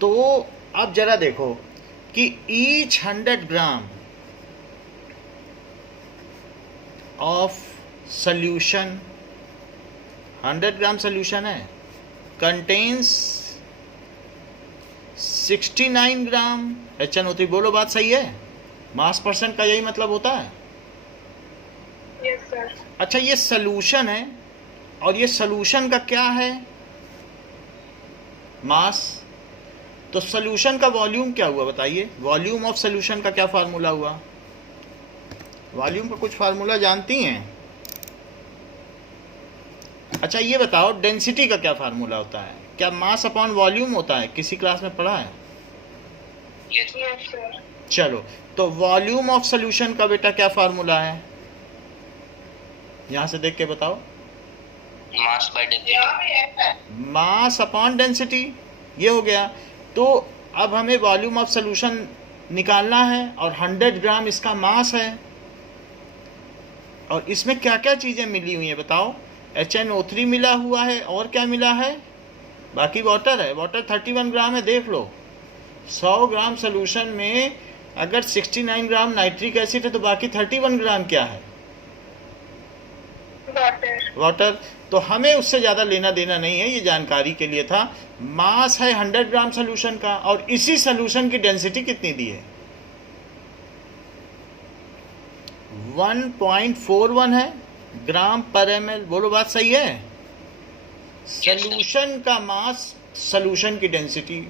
तो अब जरा देखो कि each 100 gram of solution, 100 gram solution है, कंटेन्स 69 ग्राम HNO3। बोलो बात सही है? मास परसेंट का यही मतलब होता है। Yes sir. अच्छा, ये सॉल्यूशन है और ये सॉल्यूशन का क्या है, मास। तो सॉल्यूशन का वॉल्यूम क्या हुआ बताइए, वॉल्यूम ऑफ सॉल्यूशन का क्या फार्मूला हुआ, वॉल्यूम का कुछ फार्मूला जानती हैं? अच्छा ये बताओ, डेंसिटी का क्या फार्मूला होता है, क्या मास अपॉन वॉल्यूम होता है, किसी क्लास में पढ़ा है? Yes sir. चलो, तो वॉल्यूम ऑफ सॉल्यूशन का बेटा क्या फार्मूला है, यहां से देख के बताओ। Mass by density, mass upon density, ये हो गया। तो अब हमें वॉल्यूम ऑफ सॉल्यूशन निकालना है और 100 ग्राम इसका मास है, और इसमें क्या क्या चीज़ें मिली हुई हैं बताओ। HNO3 मिला हुआ है, और क्या मिला है, बाकी वाटर है, वाटर 31 ग्राम है। देख लो 100 ग्राम सोल्यूशन में अगर 69 ग्राम नाइट्रिक एसिड है तो बाकी 31 ग्राम क्या है, वाटर। तो हमें उससे ज़्यादा लेना देना नहीं है, ये जानकारी के लिए था। मास है 100 ग्राम सोल्यूशन का, और इसी सोल्यूशन की डेंसिटी कितनी दी है, 1.41 है ग्राम पर ml। बोलो बात सही है? सोल्यूशन का मास, सोल्यूशन की डेंसिटी।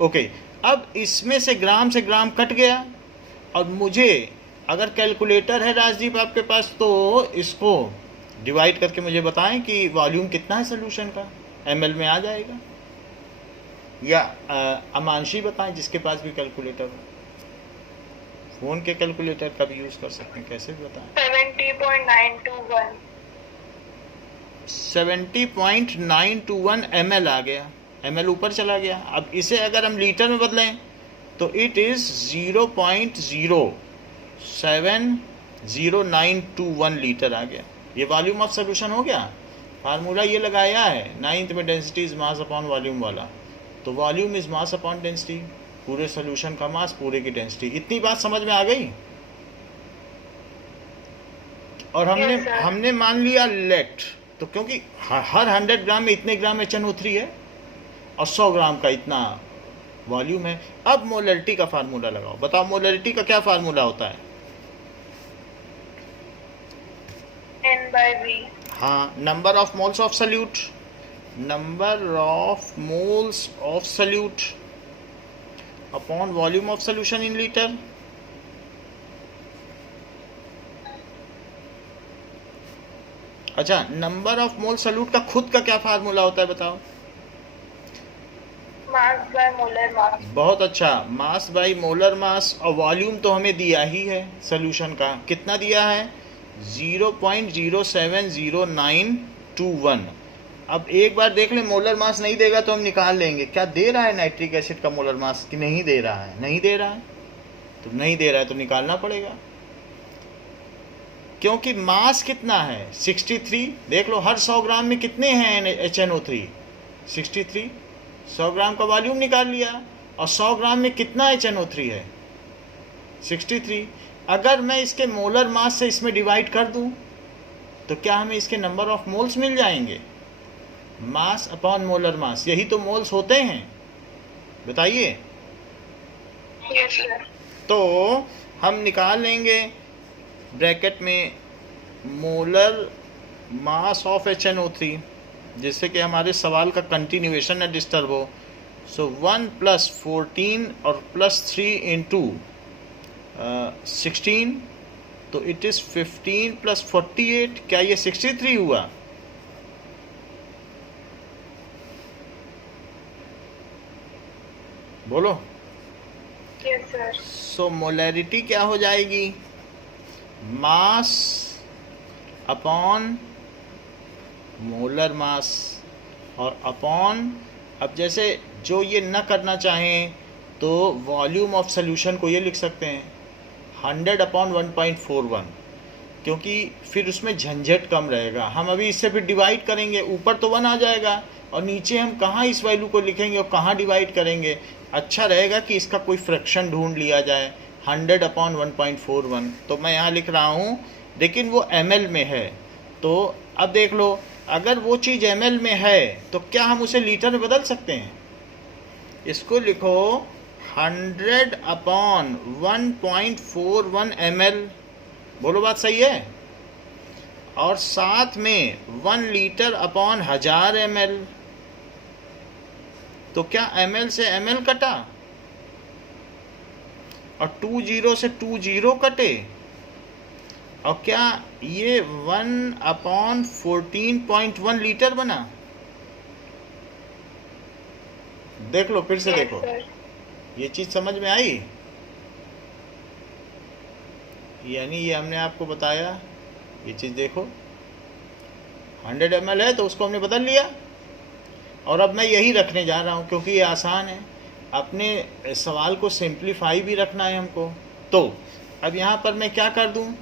ओके, अब इसमें से ग्राम कट गया, और मुझे अगर कैलकुलेटर है राजदीप आपके पास तो इसको डिवाइड करके मुझे बताएं कि वॉल्यूम कितना है सोल्यूशन का, ml में आ जाएगा, या अमांशी बताएं जिसके पास भी कैलकुलेटर हो, फोन के कैलकुलेटर का भी यूज कर सकते हैं, कैसे भी बताएं। 70.921 70.921 ml आ गया, ml ऊपर चला गया। अब इसे अगर हम लीटर में बदलें तो इट इज 0.070921 लीटर आ गया। ये वॉल्यूम ऑफ सोल्यूशन हो गया। फार्मूला ये लगाया है 9th में, density is mass upon volume वाला। तो volume is mass upon density, पूरे सोल्यूशन का मास, पूरे की डेंसिटी। इतनी बात समझ में आ गई? और हमने मान लिया लेट, तो क्योंकि हर 100 ग्राम में इतने ग्राम HNO3 है और 100 ग्राम का इतना वॉल्यूम है। अब मोलरिटी का फार्मूला लगाओ। बताओ मोलरिटी का क्या फार्मूला होता है? N/V। हाँ, number of moles of salute, number of moles of solute upon volume of solution in litre. अच्छा, नंबर ऑफ मोल सॉल्यूट का खुद का क्या फार्मूला होता है बताओ? Mass by molar mass. बहुत अच्छा, मास बाई मोलर मास। और वॉल्यूम तो हमें दिया ही है सॉल्यूशन का, कितना दिया है? 0.07091 अब एक बार देख लें, मोलर मास नहीं देगा तो हम निकाल लेंगे क्या दे रहा है नाइट्रिक एसिड का मोलर मास कि नहीं दे रहा है। नहीं दे रहा है तो नहीं दे रहा है तो निकालना पड़ेगा, क्योंकि मास कितना है 63। देख लो हर 100 ग्राम में कितने हैं HNO3, 63। 100 ग्राम का वॉल्यूम निकाल लिया और 100 ग्राम में कितना HNO3 है 63। अगर मैं इसके मोलर मास से इसमें डिवाइड कर दूं तो क्या हमें इसके नंबर ऑफ मोल्स मिल जाएंगे, मास अपॉन मोलर मास, यही तो मोल्स होते हैं, बताइए। Yes sir. तो हम निकाल लेंगे ब्रैकेट में मोलर मास ऑफ HNO3, जिससे कि हमारे सवाल का कंटिन्यूएशन न डिस्टर्ब हो। सो 1 + 14 और +3 इंटू 16, तो इट इज़ 15 + 48, क्या ये 63 हुआ? बोलो। Yes sir. सो मोलैरिटी क्या हो जाएगी, मास अपॉन मोलर मास और अपॉन, अब जैसे जो ये न करना चाहें तो वॉल्यूम ऑफ सोल्यूशन को ये लिख सकते हैं 100/1.41, क्योंकि फिर उसमें झंझट कम रहेगा। हम अभी इससे फिर डिवाइड करेंगे, ऊपर तो 1 आ जाएगा और नीचे हम कहाँ इस वैल्यू को लिखेंगे और कहाँ डिवाइड करेंगे। अच्छा रहेगा कि इसका कोई फ्रैक्शन ढूंढ लिया जाए 100/1.41, तो मैं यहाँ लिख रहा हूँ, लेकिन वो ml में है। तो अब देख लो, अगर वो चीज़ ml में है तो क्या हम उसे लीटर में बदल सकते हैं? इसको लिखो 100/1.41 ml, बोलो बात सही है। और साथ में 1 लीटर अपॉन 1000 ml, तो क्या ml से ml कटा और 20 से 20 कटे, और क्या ये 1/14.1 लीटर बना? देख लो फिर से, देखो ये चीज समझ में आई। यानी ये हमने आपको बताया, ये चीज देखो 100 ml है तो उसको हमने बदल लिया, और अब मैं यही रखने जा रहा हूँ क्योंकि ये आसान है। अपने सवाल को सिंप्लीफाई भी रखना है हमको। तो अब यहाँ पर मैं क्या कर दूँ,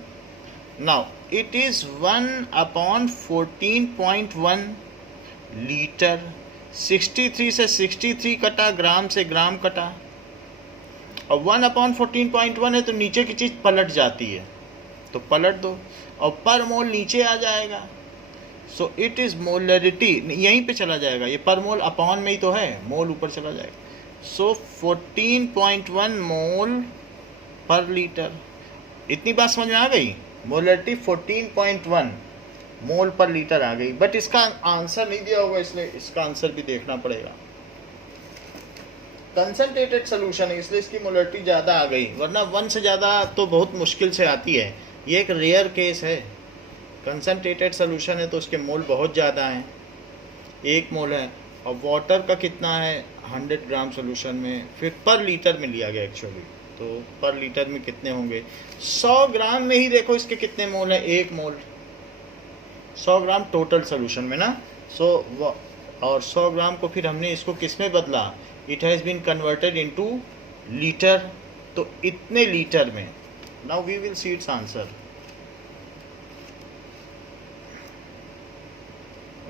नाउ इट इज़ 1/14.1 लीटर। 63 से 63 कटा, ग्राम से ग्राम कटा, और 1/14.1 है तो नीचे की चीज़ पलट जाती है, तो पलट दो और पर मोल नीचे आ जाएगा। सो इट इज़ मोलरिटी, यहीं पे चला जाएगा, ये पर मोल अपॉन में ही तो है, मोल ऊपर चला जाएगा। सो 14.1 मोल पर लीटर। इतनी बात समझ में आ गई, मोलरिटी 14.1 मोल पर लीटर आ गई। बट इसका आंसर नहीं दिया होगा, इसलिए इसका आंसर भी देखना पड़ेगा। कंसंट्रेटेड सोल्यूशन है इसलिए इसकी मोलरिटी ज़्यादा आ गई, वरना 1 से ज़्यादा तो बहुत मुश्किल से आती है। ये एक रेयर केस है, कंसंट्रेटेड सोल्यूशन है तो उसके मोल बहुत ज़्यादा हैं, 1 मोल है। और वाटर का कितना है 100 ग्राम सोल्यूशन में, फिर पर लीटर में लिया गया एक्चुअली, तो पर लीटर में कितने होंगे, 100 ग्राम में ही देखो इसके कितने मोल हैं, 1 मोल, 100 ग्राम टोटल सोल्यूशन में ना। और 100 ग्राम को फिर हमने इसको किस में बदला, it has been converted into litre, तो इतने लीटर में। Now we will see its answer.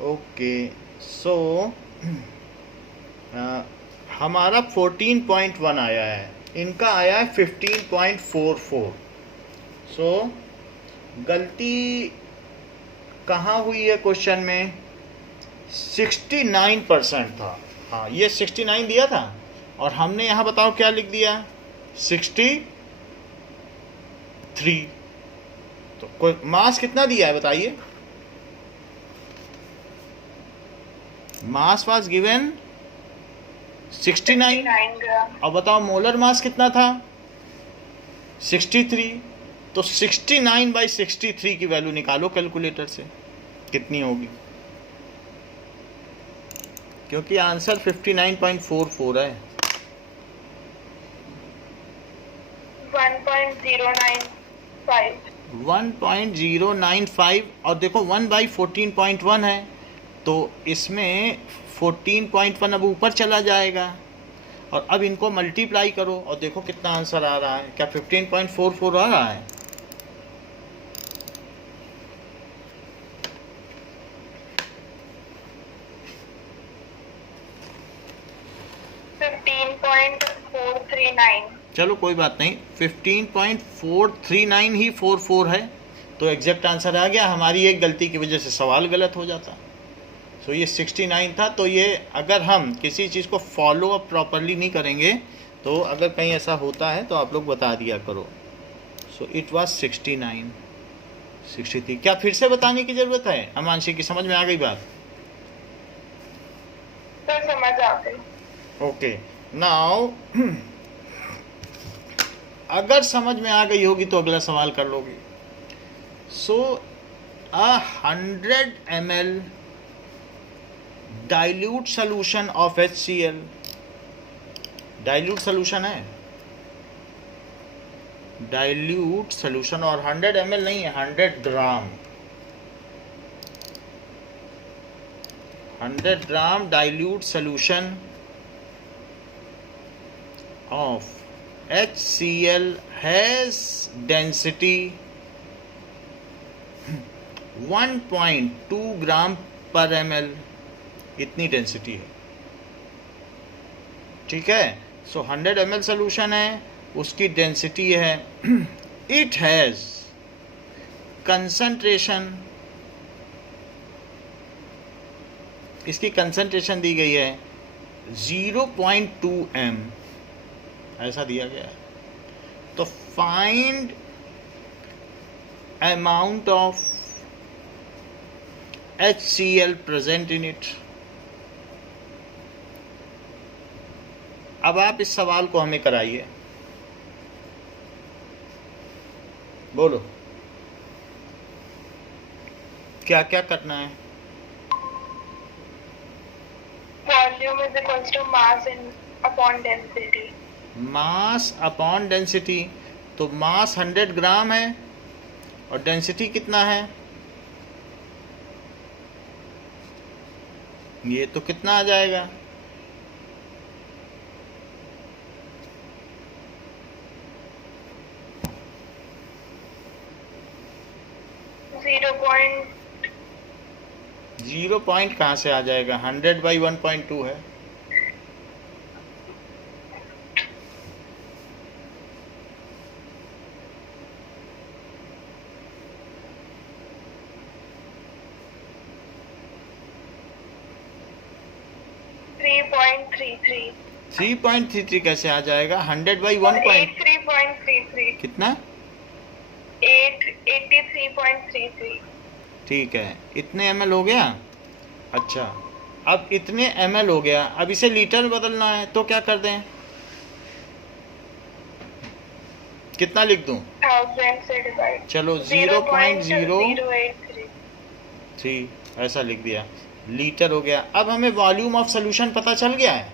Okay, so हमारा 14.1 आया है, इनका आया है 15.44। सो गलती कहाँ हुई है क्वेश्चन में, 69% था। हाँ, ये 69 दिया था और हमने यहाँ बताओ क्या लिख दिया 63। तो कोई मास कितना दिया है बताइए, मास वाज गिवन 69, और बताओ मोलर मास कितना था 63। तो 69/63 की वैल्यू निकालो कैलकुलेटर से, कितनी होगी, क्योंकि आंसर 59.44 है। 1.095। 1.095, और देखो 1/14.1 है तो इसमें 14.1 अब ऊपर चला जाएगा, और अब इनको मल्टीप्लाई करो और देखो कितना आंसर आ रहा है। क्या 15.44 आ रहा है? चलो कोई बात नहीं, 15.439 ही 44 है, तो एग्जैक्ट आंसर आ गया। हमारी एक गलती की वजह से सवाल गलत हो जाता। सो ये 69 था। तो ये अगर हम किसी चीज़ को फॉलो अप प्रॉपरली नहीं करेंगे तो अगर कहीं ऐसा होता है तो आप लोग बता दिया करो। So it was 69, 63। क्या फिर से बताने की ज़रूरत है? अमांशी की समझ में आ गई बात? तो समझ आ गई। ओके, नाउ अगर समझ में आ गई होगी तो अगला सवाल कर लोगी। सो 100 ml डाइल्यूट सोल्यूशन ऑफ HCl, डाइल्यूट सोल्यूशन है, डाइल्यूट सोल्यूशन, और 100 ml नहीं है, 100 gram, 100 gram dilute solution of HCl has density 1.2 gram per ml, इतनी डेंसिटी है। ठीक है, सो 100 ml सोल्यूशन है, उसकी डेंसिटी है, इट हैज़ कंसंट्रेशन, इसकी कंसंट्रेशन दी गई है 0.2 m, ऐसा दिया गया है। तो find amount of HCl present in it. अब आप इस सवाल को हमें कराइए, बोलो क्या क्या करना है? Volume is equals to mass upon density. Mass upon density, तो मास 100 ग्राम है और डेंसिटी कितना है? ये तो कितना आ जाएगा? 0 पॉइंट कहाँ से आ जाएगा? 100/1.2 है। थ्री पॉइंट 33 कैसे आ जाएगा? 100/1. कितना? 83.33। ठीक है, इतने ml हो गया। अच्छा, अब इतने ml हो गया, अब इसे लीटर में बदलना है, तो क्या कर दें? कितना लिख दूं? 1000 से डिवाइड। चलो 0.003 ऐसा लिख दिया, लीटर हो गया। अब हमें वॉल्यूम ऑफ सोल्यूशन पता चल गया है।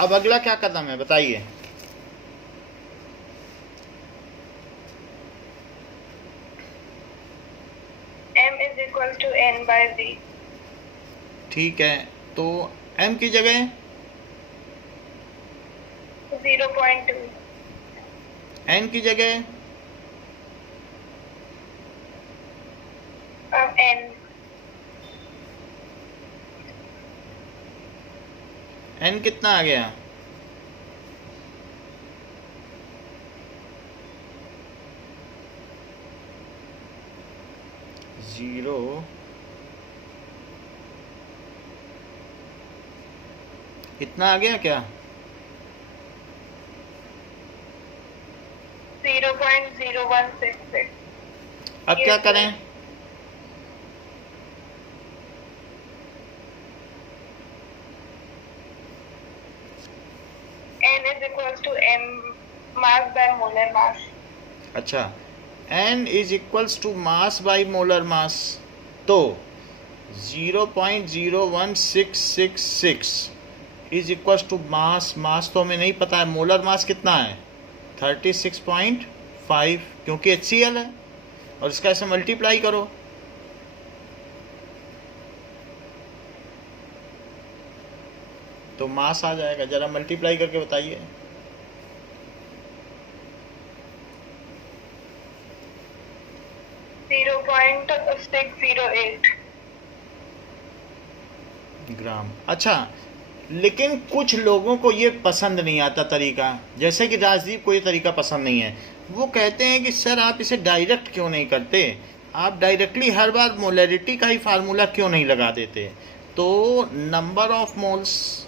अब अगला क्या कदम है बताइए? m is equals to n/v। ठीक है, तो m की जगह 0.2, n की जगह n n कितना आ गया? जीरो, इतना आ गया क्या? 0.0166। अब क्या करें? n is equals to m mass by molar mass। अच्छा, n is equals to mass by molar mass, तो 0.01666 is equals to mass, mass तो हमें नहीं पता है, मोलर मास कितना है? 36.5, क्योंकि HCl है, और इसका ऐसे मल्टीप्लाई करो तो मास आ जाएगा। जरा मल्टीप्लाई करके बताइए। जीरो पॉइंट 608 ग्राम। अच्छा, लेकिन कुछ लोगों को ये पसंद नहीं आता तरीका, जैसे कि राजदीप को ये तरीका पसंद नहीं है। वो कहते हैं कि सर आप इसे डायरेक्ट क्यों नहीं करते, आप डायरेक्टली हर बार मोलरिटी का ही फार्मूला क्यों नहीं लगा देते। तो number of moles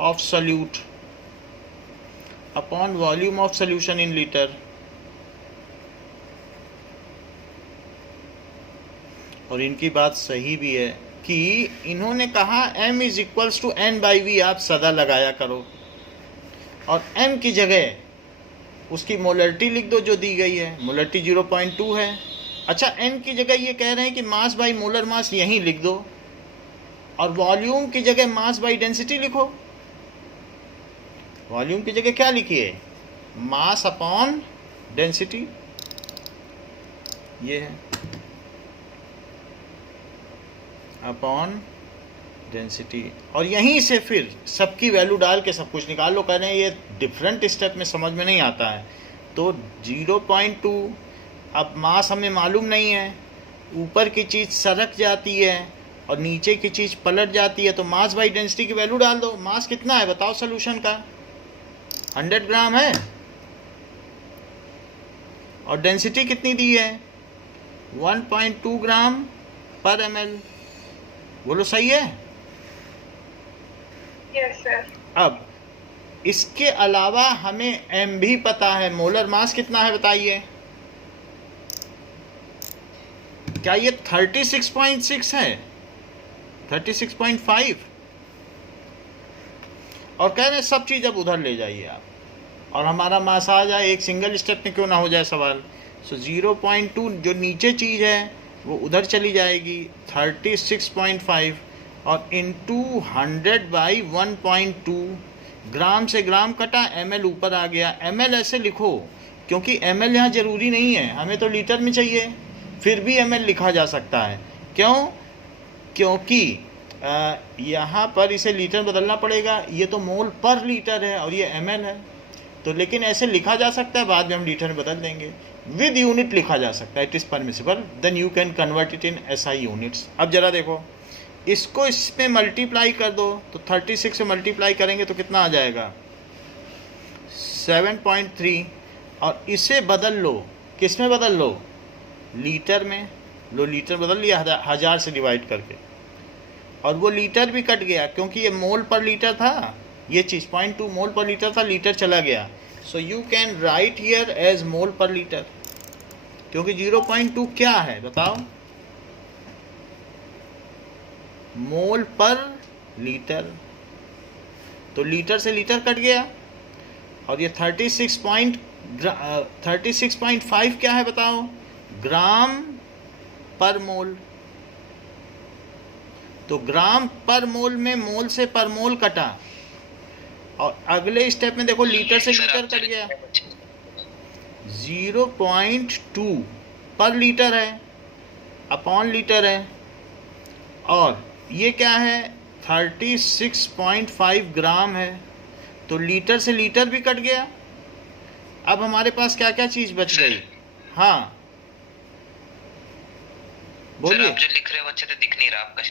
of solute upon volume of solution in litre, और इनकी बात सही भी है कि इन्होंने कहा m is equals to n by V, आप सदा लगाया करो और m की जगह उसकी मोलरिटी लिख दो जो दी गई है, मोलरिटी 0.2 है। अच्छा, n की जगह ये कह रहे हैं कि मास बाई मोलर मास यहीं लिख दो, और वॉल्यूम की जगह मास बाई डेंसिटी लिखो। वॉल्यूम की जगह क्या लिखिए, मास अपॉन डेंसिटी, ये है अपॉन डेंसिटी, और यहीं से फिर सबकी वैल्यू डाल के सब कुछ निकाल लो। कह रहे हैं ये डिफरेंट स्टेप में समझ में नहीं आता है। तो 0.2, अब मास हमें मालूम नहीं है, ऊपर की चीज़ सरक जाती है और नीचे की चीज़ पलट जाती है, तो मास बाई डेंसिटी की वैल्यू डाल दो। मास कितना है बताओ सोल्यूशन का, 100 ग्राम है, और डेंसिटी कितनी दी है, 1.2 ग्राम पर ml। बोलो सही है। Yes sir. अब इसके अलावा हमें m भी पता है, मोलर मास कितना है बताइए। क्या ये 36.6 है, 36.5, और कह रहे हैं सब चीज़ अब उधर ले जाइए आप, और हमारा मास आ जाए, एक सिंगल स्टेप में क्यों ना हो जाए सवाल। सो 0.2 जो नीचे चीज़ है वो उधर चली जाएगी, 36.5 और इंटू 100/1.2, ग्राम से ग्राम कटा, ml ऊपर आ गया। ml ऐसे लिखो क्योंकि ml यहाँ ज़रूरी नहीं है, हमें तो लीटर में चाहिए, फिर भी ml लिखा जा सकता है। क्यों? क्योंकि यहाँ पर इसे लीटर बदलना पड़ेगा, ये तो मोल पर लीटर है और ये ml है, तो लेकिन ऐसे लिखा जा सकता है, बाद में हम लीटर में बदल देंगे। विद यूनिट लिखा जा सकता है, it is permissible, then you can convert it in SI units. अब जरा देखो, इसको इसमें मल्टीप्लाई कर दो, तो 36 से मल्टीप्लाई करेंगे तो कितना आ जाएगा, 7.3, और इसे बदल लो, किस में बदल लो, लीटर में लो। लीटर बदल लिया 1000 से डिवाइड करके, और वो लीटर भी कट गया क्योंकि ये मोल पर लीटर था, ये चीज़ 0.2 मोल पर लीटर था, लीटर चला गया। So you can write here as mole per litre, क्योंकि 0.2 क्या है बताओ, मोल पर लीटर, तो लीटर से लीटर कट गया, और ये 36.5 क्या है बताओ, ग्राम पर मोल। तो ग्राम पर मोल में मोल से पर मोल कटा, और अगले स्टेप में देखो लीटर से लीटर कट गया, 0.2 पर लीटर है, अपॉन लीटर है, और ये क्या है 36.5 ग्राम है, तो लीटर से लीटर भी कट गया। अब हमारे पास क्या क्या चीज़ बच गई, हाँ बोलिए। आप जो लिख रहे हो अच्छे से दिख नहीं रहा, आपका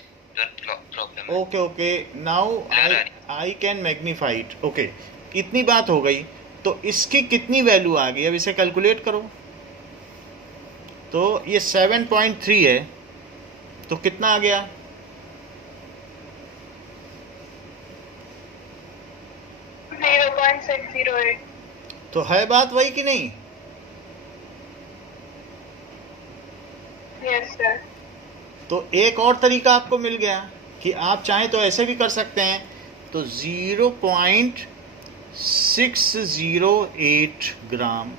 प्रॉब्लम है। Okay, now I can magnify it. Okay, इतनी बात हो गई, तो इसकी कितनी वैल्यू आ गई, अब इसे कैलकुलेट करो। तो ये 7.3 है, तो कितना आ गया, 0.608। तो है बात वही कि नहीं। Yes sir. तो एक और तरीका आपको मिल गया कि आप चाहें तो ऐसे भी कर सकते हैं, तो 0.608 ग्राम,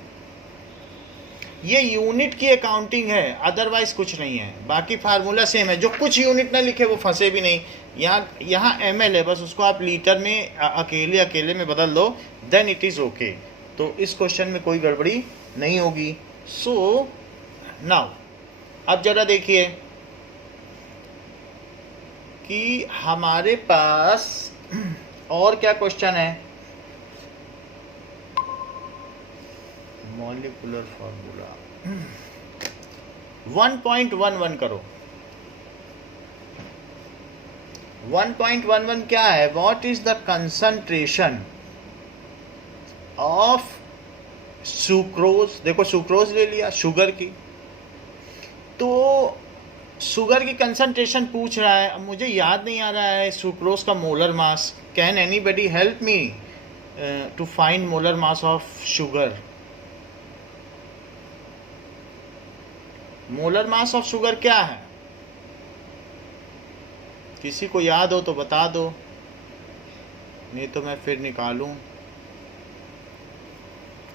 ये यूनिट की अकाउंटिंग है, अदरवाइज कुछ नहीं है। बाकी फार्मूला सेम है, जो कुछ यूनिट ना लिखे वो फंसे भी नहीं। यहाँ ml है, बस उसको आप लीटर में अकेले में बदल दो, देन इट इज़ ओके। तो इस क्वेश्चन में कोई गड़बड़ी नहीं होगी। सो नाउ अब जरा देखिए कि हमारे पास और क्या क्वेश्चन है? मॉलिक्यूलर फार्मूला 1.11 करो। 1.11 क्या है? What is the concentration of sucrose? देखो सुक्रोज ले लिया, शुगर की, तो शुगर की कंसंट्रेशन पूछ रहा है। अब मुझे याद नहीं आ रहा है सुक्रोज का molar mass. Can anybody help me to find molar mass of sugar? Molar mass of sugar क्या है? किसी को याद हो तो बता दो, नहीं तो मैं फिर निकालूं।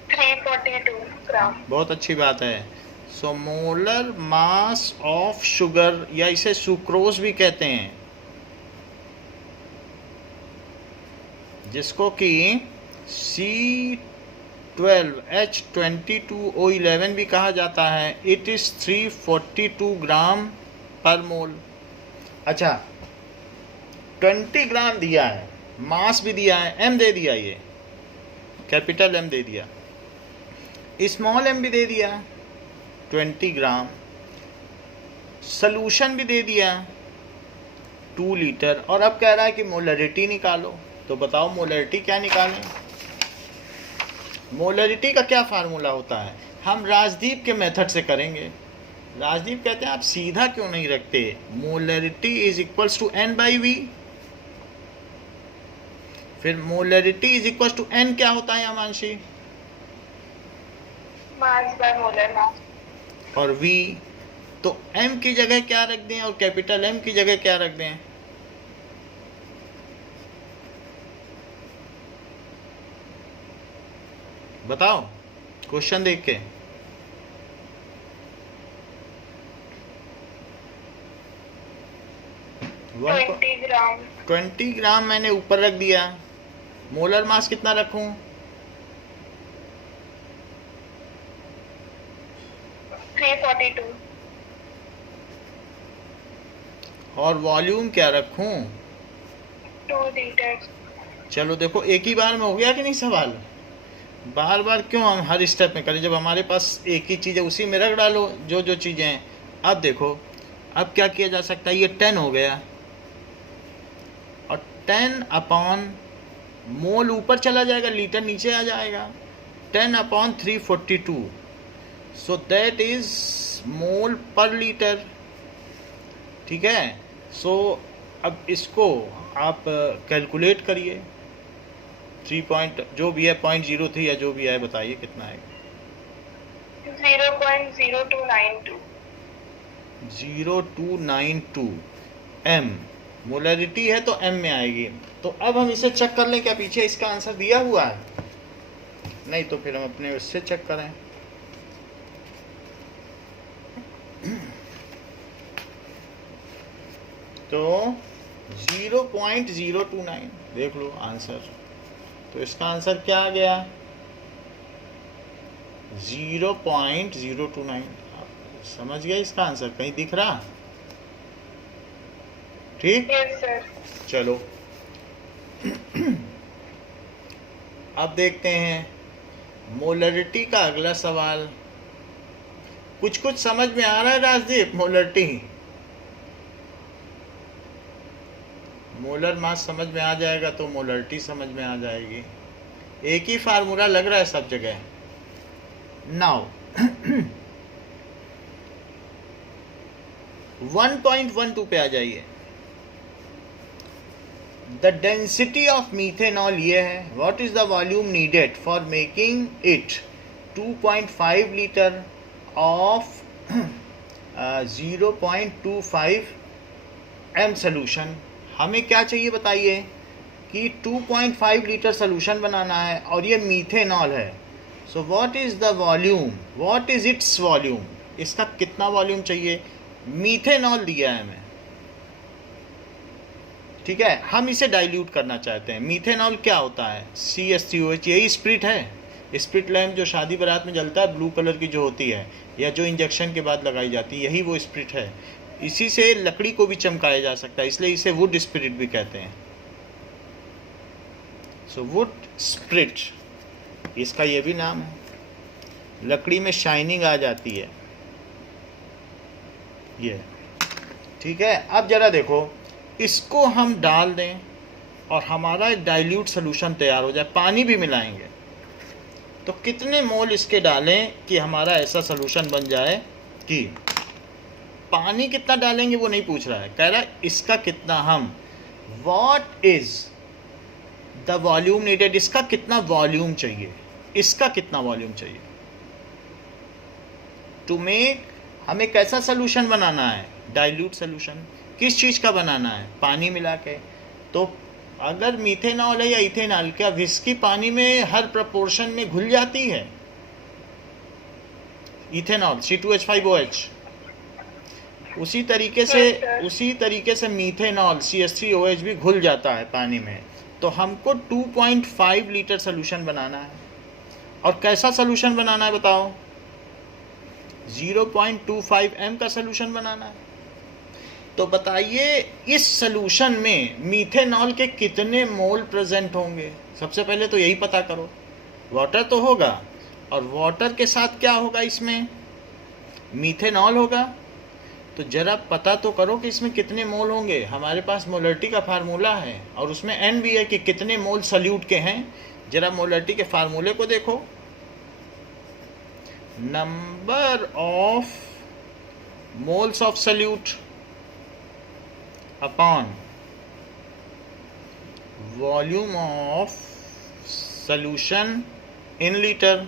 342 ग्राम। बहुत अच्छी बात है। So molar mass of sugar, या इसे सुक्रोज भी कहते हैं, जिसको कि C12H22O11 भी कहा जाता है। इट इज 342 ग्राम पर मोल। अच्छा, 20 ग्राम दिया है, मास भी दिया है, एम दे दिया, ये कैपिटल एम दे दिया, स्मॉल एम भी दे दिया 20 ग्राम, सॉल्यूशन भी दे दिया 2 लीटर, और अब कह रहा है कि मोलरिटी निकालो। तो बताओ मोलरिटी क्या निकालें? मोलरिटी का क्या फार्मूला होता है? हम राजदीप के मेथड से करेंगे। राजदीप कहते हैं आप सीधा क्यों नहीं रखते? Molarity is equals to N by V. फिर molarity is equals to N क्या होता है आमांशी? Mass by molar mass. और V, तो M की जगह क्या रख दें और कैपिटल M की जगह क्या रख दें? बताओ क्वेश्चन देख के। वन 20 ग्राम। 20 ग्राम मैंने ऊपर रख दिया। मोलर मास कितना रखूं? 342। और वॉल्यूम क्या रखूं? 2 लीटर। चलो देखो, एक ही बार में हो गया कि नहीं सवाल? बार बार क्यों हम हर स्टेप में करें? जब हमारे पास एक ही चीज़ है उसी में रख डालो जो जो चीज़ें हैं। अब देखो, अब क्या किया जा सकता है? ये 10 हो गया, और 10 अपॉन मोल ऊपर चला जाएगा, लीटर नीचे आ जाएगा। 10 upon 342, so that is mole per litre. ठीक है, सो अब इसको आप कैलकुलेट करिए। 3 पॉइंट जो भी है 0.03 या जो भी है, बताइए कितना है? 0.0292। 0292 एम। मोलरिटी है तो एम में आएगी। तो अब हम इसे चेक कर लें, क्या पीछे इसका आंसर दिया हुआ है? नहीं तो फिर हम अपने उससे चेक करें। तो 0.029 देख लो आंसर। तो इसका आंसर क्या आ गया? 0.029। समझ गया इसका आंसर? कहीं दिख रहा? ठीक, यस सर। चलो अब देखते हैं मोलरिटी का अगला सवाल। कुछ कुछ समझ में आ रहा है राजदीप? मोलर मास समझ में आ जाएगा तो मोलरिटी समझ में आ जाएगी। एक ही फार्मूला लग रहा है सब जगह। नाउ 1.12 पे आ जाइए। द डेंसिटी ऑफ मीथेनॉल ये है। What is the volume needed for making it 2.5 litre of 0.25 M solution. हमें क्या चाहिए बताइए? कि 2.5 लीटर सोल्यूशन बनाना है और ये मीथेनॉल है। So what is the volume? What is its volume? इसका कितना वॉल्यूम चाहिए? मीथेनॉल दिया है हमें, ठीक है। हम इसे डाइल्यूट करना चाहते हैं। मीथेनॉल क्या होता है? CH3OH, यही स्प्रिट है। स्प्रिट लैम्प जो शादी बारात में जलता है, ब्लू कलर की जो होती है, या जो इंजेक्शन के बाद लगाई जाती है, यही वो स्प्रिट है। इसी से लकड़ी को भी चमकाया जा सकता है, इसलिए इसे वुड स्पिरिट भी कहते हैं। सो वुड स्प्लिट, इसका ये भी नाम है। लकड़ी में शाइनिंग आ जाती है ये, ठीक है। अब जरा देखो, इसको हम डाल दें और हमारा एक डाइल्यूट सोल्यूशन तैयार हो जाए, पानी भी मिलाएंगे, तो कितने मोल इसके डालें कि हमारा ऐसा सोल्यूशन बन जाए कि पानी कितना डालेंगे वो नहीं पूछ रहा है, कह रहा है इसका कितना हम, what is the volume needed, इसका कितना वॉल्यूम चाहिए, इसका कितना वॉल्यूम चाहिए टू मेक, हमें कैसा सोल्यूशन बनाना है, डाइल्यूट सोल्यूशन, किस चीज़ का बनाना है, पानी मिला के। तो अगर मीथेनॉल है या इथेनॉल, क्या विस्की पानी में हर प्रपोर्शन में घुल जाती है? इथेनॉल C2H5OH, उसी तरीके से मीथेनॉल CH3OH भी घुल जाता है पानी में। तो हमको 2.5 लीटर सोल्यूशन बनाना है, और कैसा सोल्यूशन बनाना है बताओ, 0.25 m का सोल्यूशन बनाना है। तो बताइए इस सोल्यूशन में मीथेनॉल के कितने मोल प्रेजेंट होंगे? सबसे पहले तो यही पता करो। वाटर तो होगा, और वाटर के साथ क्या होगा, इसमें मीथेनॉल होगा। तो जरा पता तो करो कि इसमें कितने मोल होंगे। हमारे पास मोलरिटी का फार्मूला है और उसमें n भी है कि कितने मोल सल्यूट के हैं। जरा मोलरिटी के फार्मूले को देखो, number of moles of solute upon volume of solution in litre,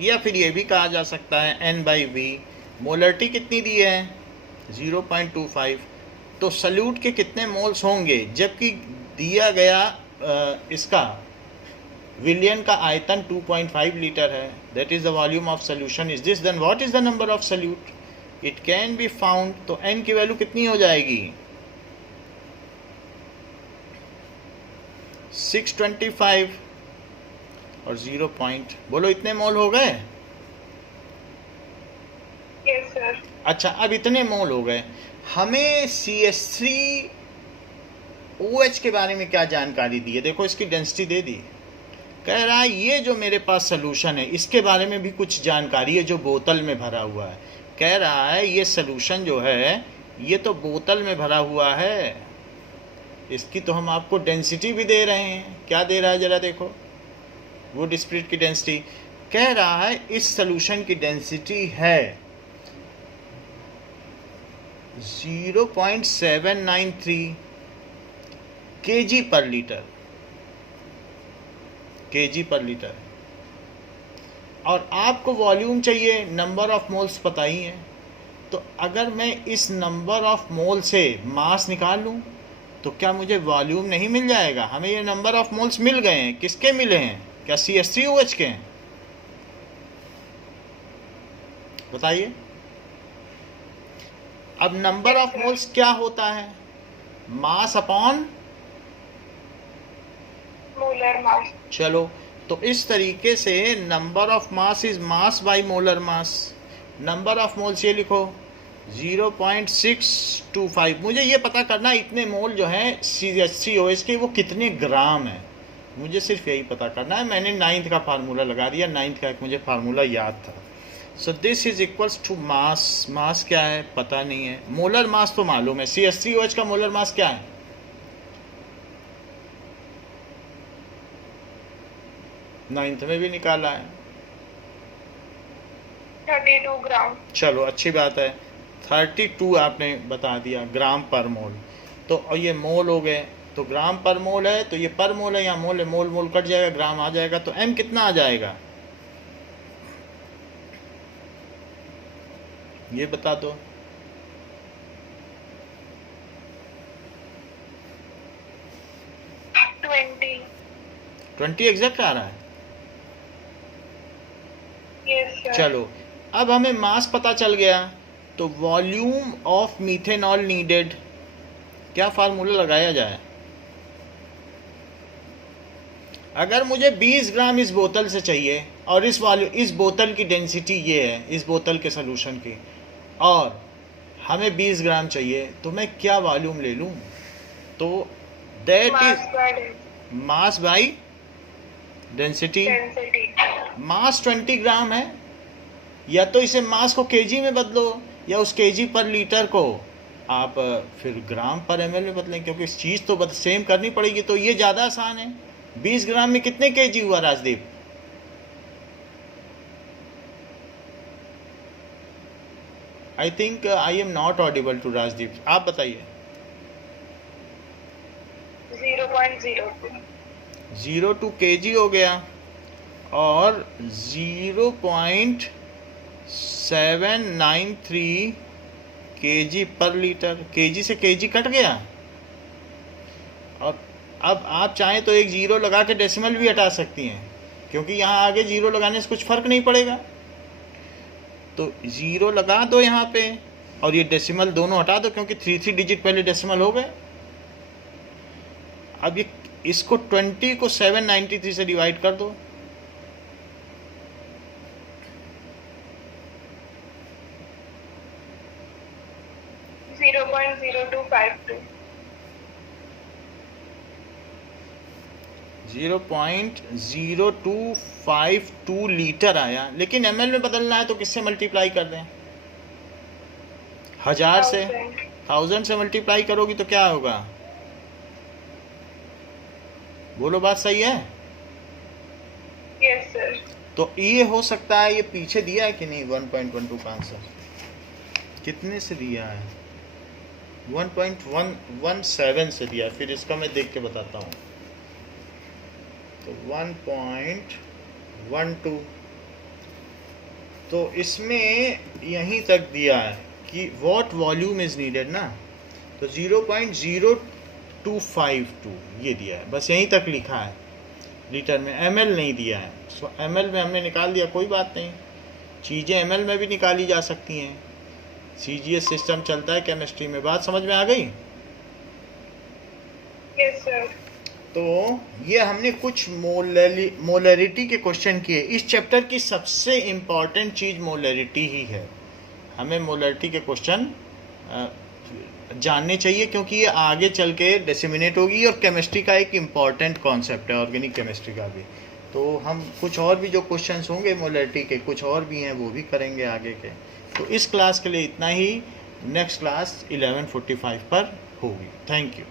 या फिर ये भी कहा जा सकता है N/V। मोलरिटी कितनी दी है? 0.25। तो सल्यूट के कितने मोल्स होंगे, जबकि दिया गया इसका विलियन का आयतन 2.5 लीटर है, that is the volume of solution is this, then what is the number of solute, it can be found. तो n की वैल्यू कितनी हो जाएगी? 625 और 0 पॉइंट, बोलो इतने मोल हो गए? Yes sir. अच्छा, अब इतने मोल हो गए, हमें CH3OH के बारे में क्या जानकारी दी है? देखो इसकी डेंसिटी दे दी। कह रहा है ये जो मेरे पास सोल्यूशन है इसके बारे में भी कुछ जानकारी है जो बोतल में भरा हुआ है। कह रहा है ये सोल्यूशन जो है ये तो बोतल में भरा हुआ है, इसकी तो हम आपको डेंसिटी भी दे रहे हैं। क्या दे रहा है जरा देखो, वुड स्प्लिट की डेंसिटी। कह रहा है इस सोल्यूशन की डेंसिटी है 0.793 kg पर लीटर, kg पर लीटर। और आपको वॉल्यूम चाहिए, नंबर ऑफ मोल्स पता ही है। तो अगर मैं इस नंबर ऑफ मोल से मास निकाल लूं तो क्या मुझे वॉल्यूम नहीं मिल जाएगा? हमें ये नंबर ऑफ मोल्स मिल गए हैं, किसके मिले हैं? क्या CH3OH के हैं? बताइए। अब नंबर ऑफ मोल्स क्या होता है? Mass upon molar mass. चलो, तो इस तरीके से number of mass is mass by molar mass. Number of moles ये लिखो 0.625। मुझे ये पता करना इतने मोल जो हैं CH3OH के वो कितने ग्राम है, मुझे सिर्फ यही पता करना है। मैंने 9th का फार्मूला लगा दिया, 9th का एक मुझे फार्मूला याद था। So this is equals to mass. Mass क्या है पता नहीं है, मोलर मास तो मालूम है। CH3OH का मोलर मास क्या है? नाइन्थ में भी निकाला है, 32 ग्राम। चलो अच्छी बात है, 32 आपने बता दिया ग्राम पर मोल। तो और ये मोल हो गए, तो ग्राम पर मोल है तो ये पर मोल है, या मोल है, मोल मोल कट जाएगा, ग्राम आ जाएगा। तो m कितना आ जाएगा ये बता दो। 20 एग्जैक्ट आ रहा है। Yes sir. चलो, अब हमें मास पता चल गया, तो वॉल्यूम ऑफ मीथेनॉल नीडेड, क्या फार्मूला लगाया जाए? अगर मुझे 20 ग्राम इस बोतल से चाहिए और इस बोतल की डेंसिटी ये है, इस बोतल के सोल्यूशन की, और हमें 20 ग्राम चाहिए, तो मैं क्या वॉल्यूम ले लूँ? तो that is mass by density density mass 20 ग्राम है, या तो इसे मास को केजी में बदलो या उस केजी पर लीटर को आप फिर ग्राम पर एमएल में बदलें, क्योंकि इस चीज़ तो सेम करनी पड़ेगी। तो ये ज़्यादा आसान है। 20 ग्राम में कितने केजी हुआ Rajdeep? I think I am not audible to Rajdeep, आप बताइए। 0.02 0.2 केजी हो गया और 0.793 केजी पर लीटर। केजी से केजी कट गया। अब आप चाहें तो एक जीरो लगा के डेसिमल भी हटा सकती हैं, क्योंकि यहाँ आगे जीरो लगाने से कुछ फर्क नहीं पड़ेगा। तो जीरो लगा दो यहाँ पे और ये डेसिमल दोनों हटा दो, क्योंकि 3 डिजिट पहले डेसिमल हो गए। अब ये इसको 20 को 793 से डिवाइड कर दो। .0252 0.0252 लीटर आया, लेकिन एमएल में बदलना है तो किससे मल्टीप्लाई कर दें? 1000 से। 1000 से मल्टीप्लाई करोगी तो क्या होगा? बोलो, बात सही है? Yes sir. तो ये हो सकता है, ये पीछे दिया है कि नहीं? 1.12 का आंसर कितने से दिया है? 1.117 से दिया है। फिर इसका मैं देख के बताता हूँ। तो 1.12, तो इसमें यहीं तक दिया है कि व्हाट वॉल्यूम इज नीडेड ना, तो 0.0252 ये दिया है, बस यहीं तक लिखा है लीटर में, एमएल नहीं दिया है। सो एमएल में हमने निकाल दिया, कोई बात नहीं, चीज़ें एमएल में भी निकाली जा सकती हैं। सीजीएस सिस्टम चलता है केमिस्ट्री में। बात समझ में आ गई? Yes sir. तो ये हमने कुछ मोलरिटी के क्वेश्चन किए। इस चैप्टर की सबसे इम्पॉर्टेंट चीज़ मोलरिटी ही है। हमें मोलरिटी के क्वेश्चन जानने चाहिए, क्योंकि ये आगे चल के डिसेमिनेट होगी और केमिस्ट्री का एक इम्पॉर्टेंट कॉन्सेप्ट है, ऑर्गेनिक केमिस्ट्री का भी। तो हम कुछ और भी जो क्वेश्चंस होंगे मोलरिटी के, कुछ और भी हैं, वो भी करेंगे आगे के। तो इस क्लास के लिए इतना ही। नेक्स्ट क्लास 11:45 पर होगी। Thank you.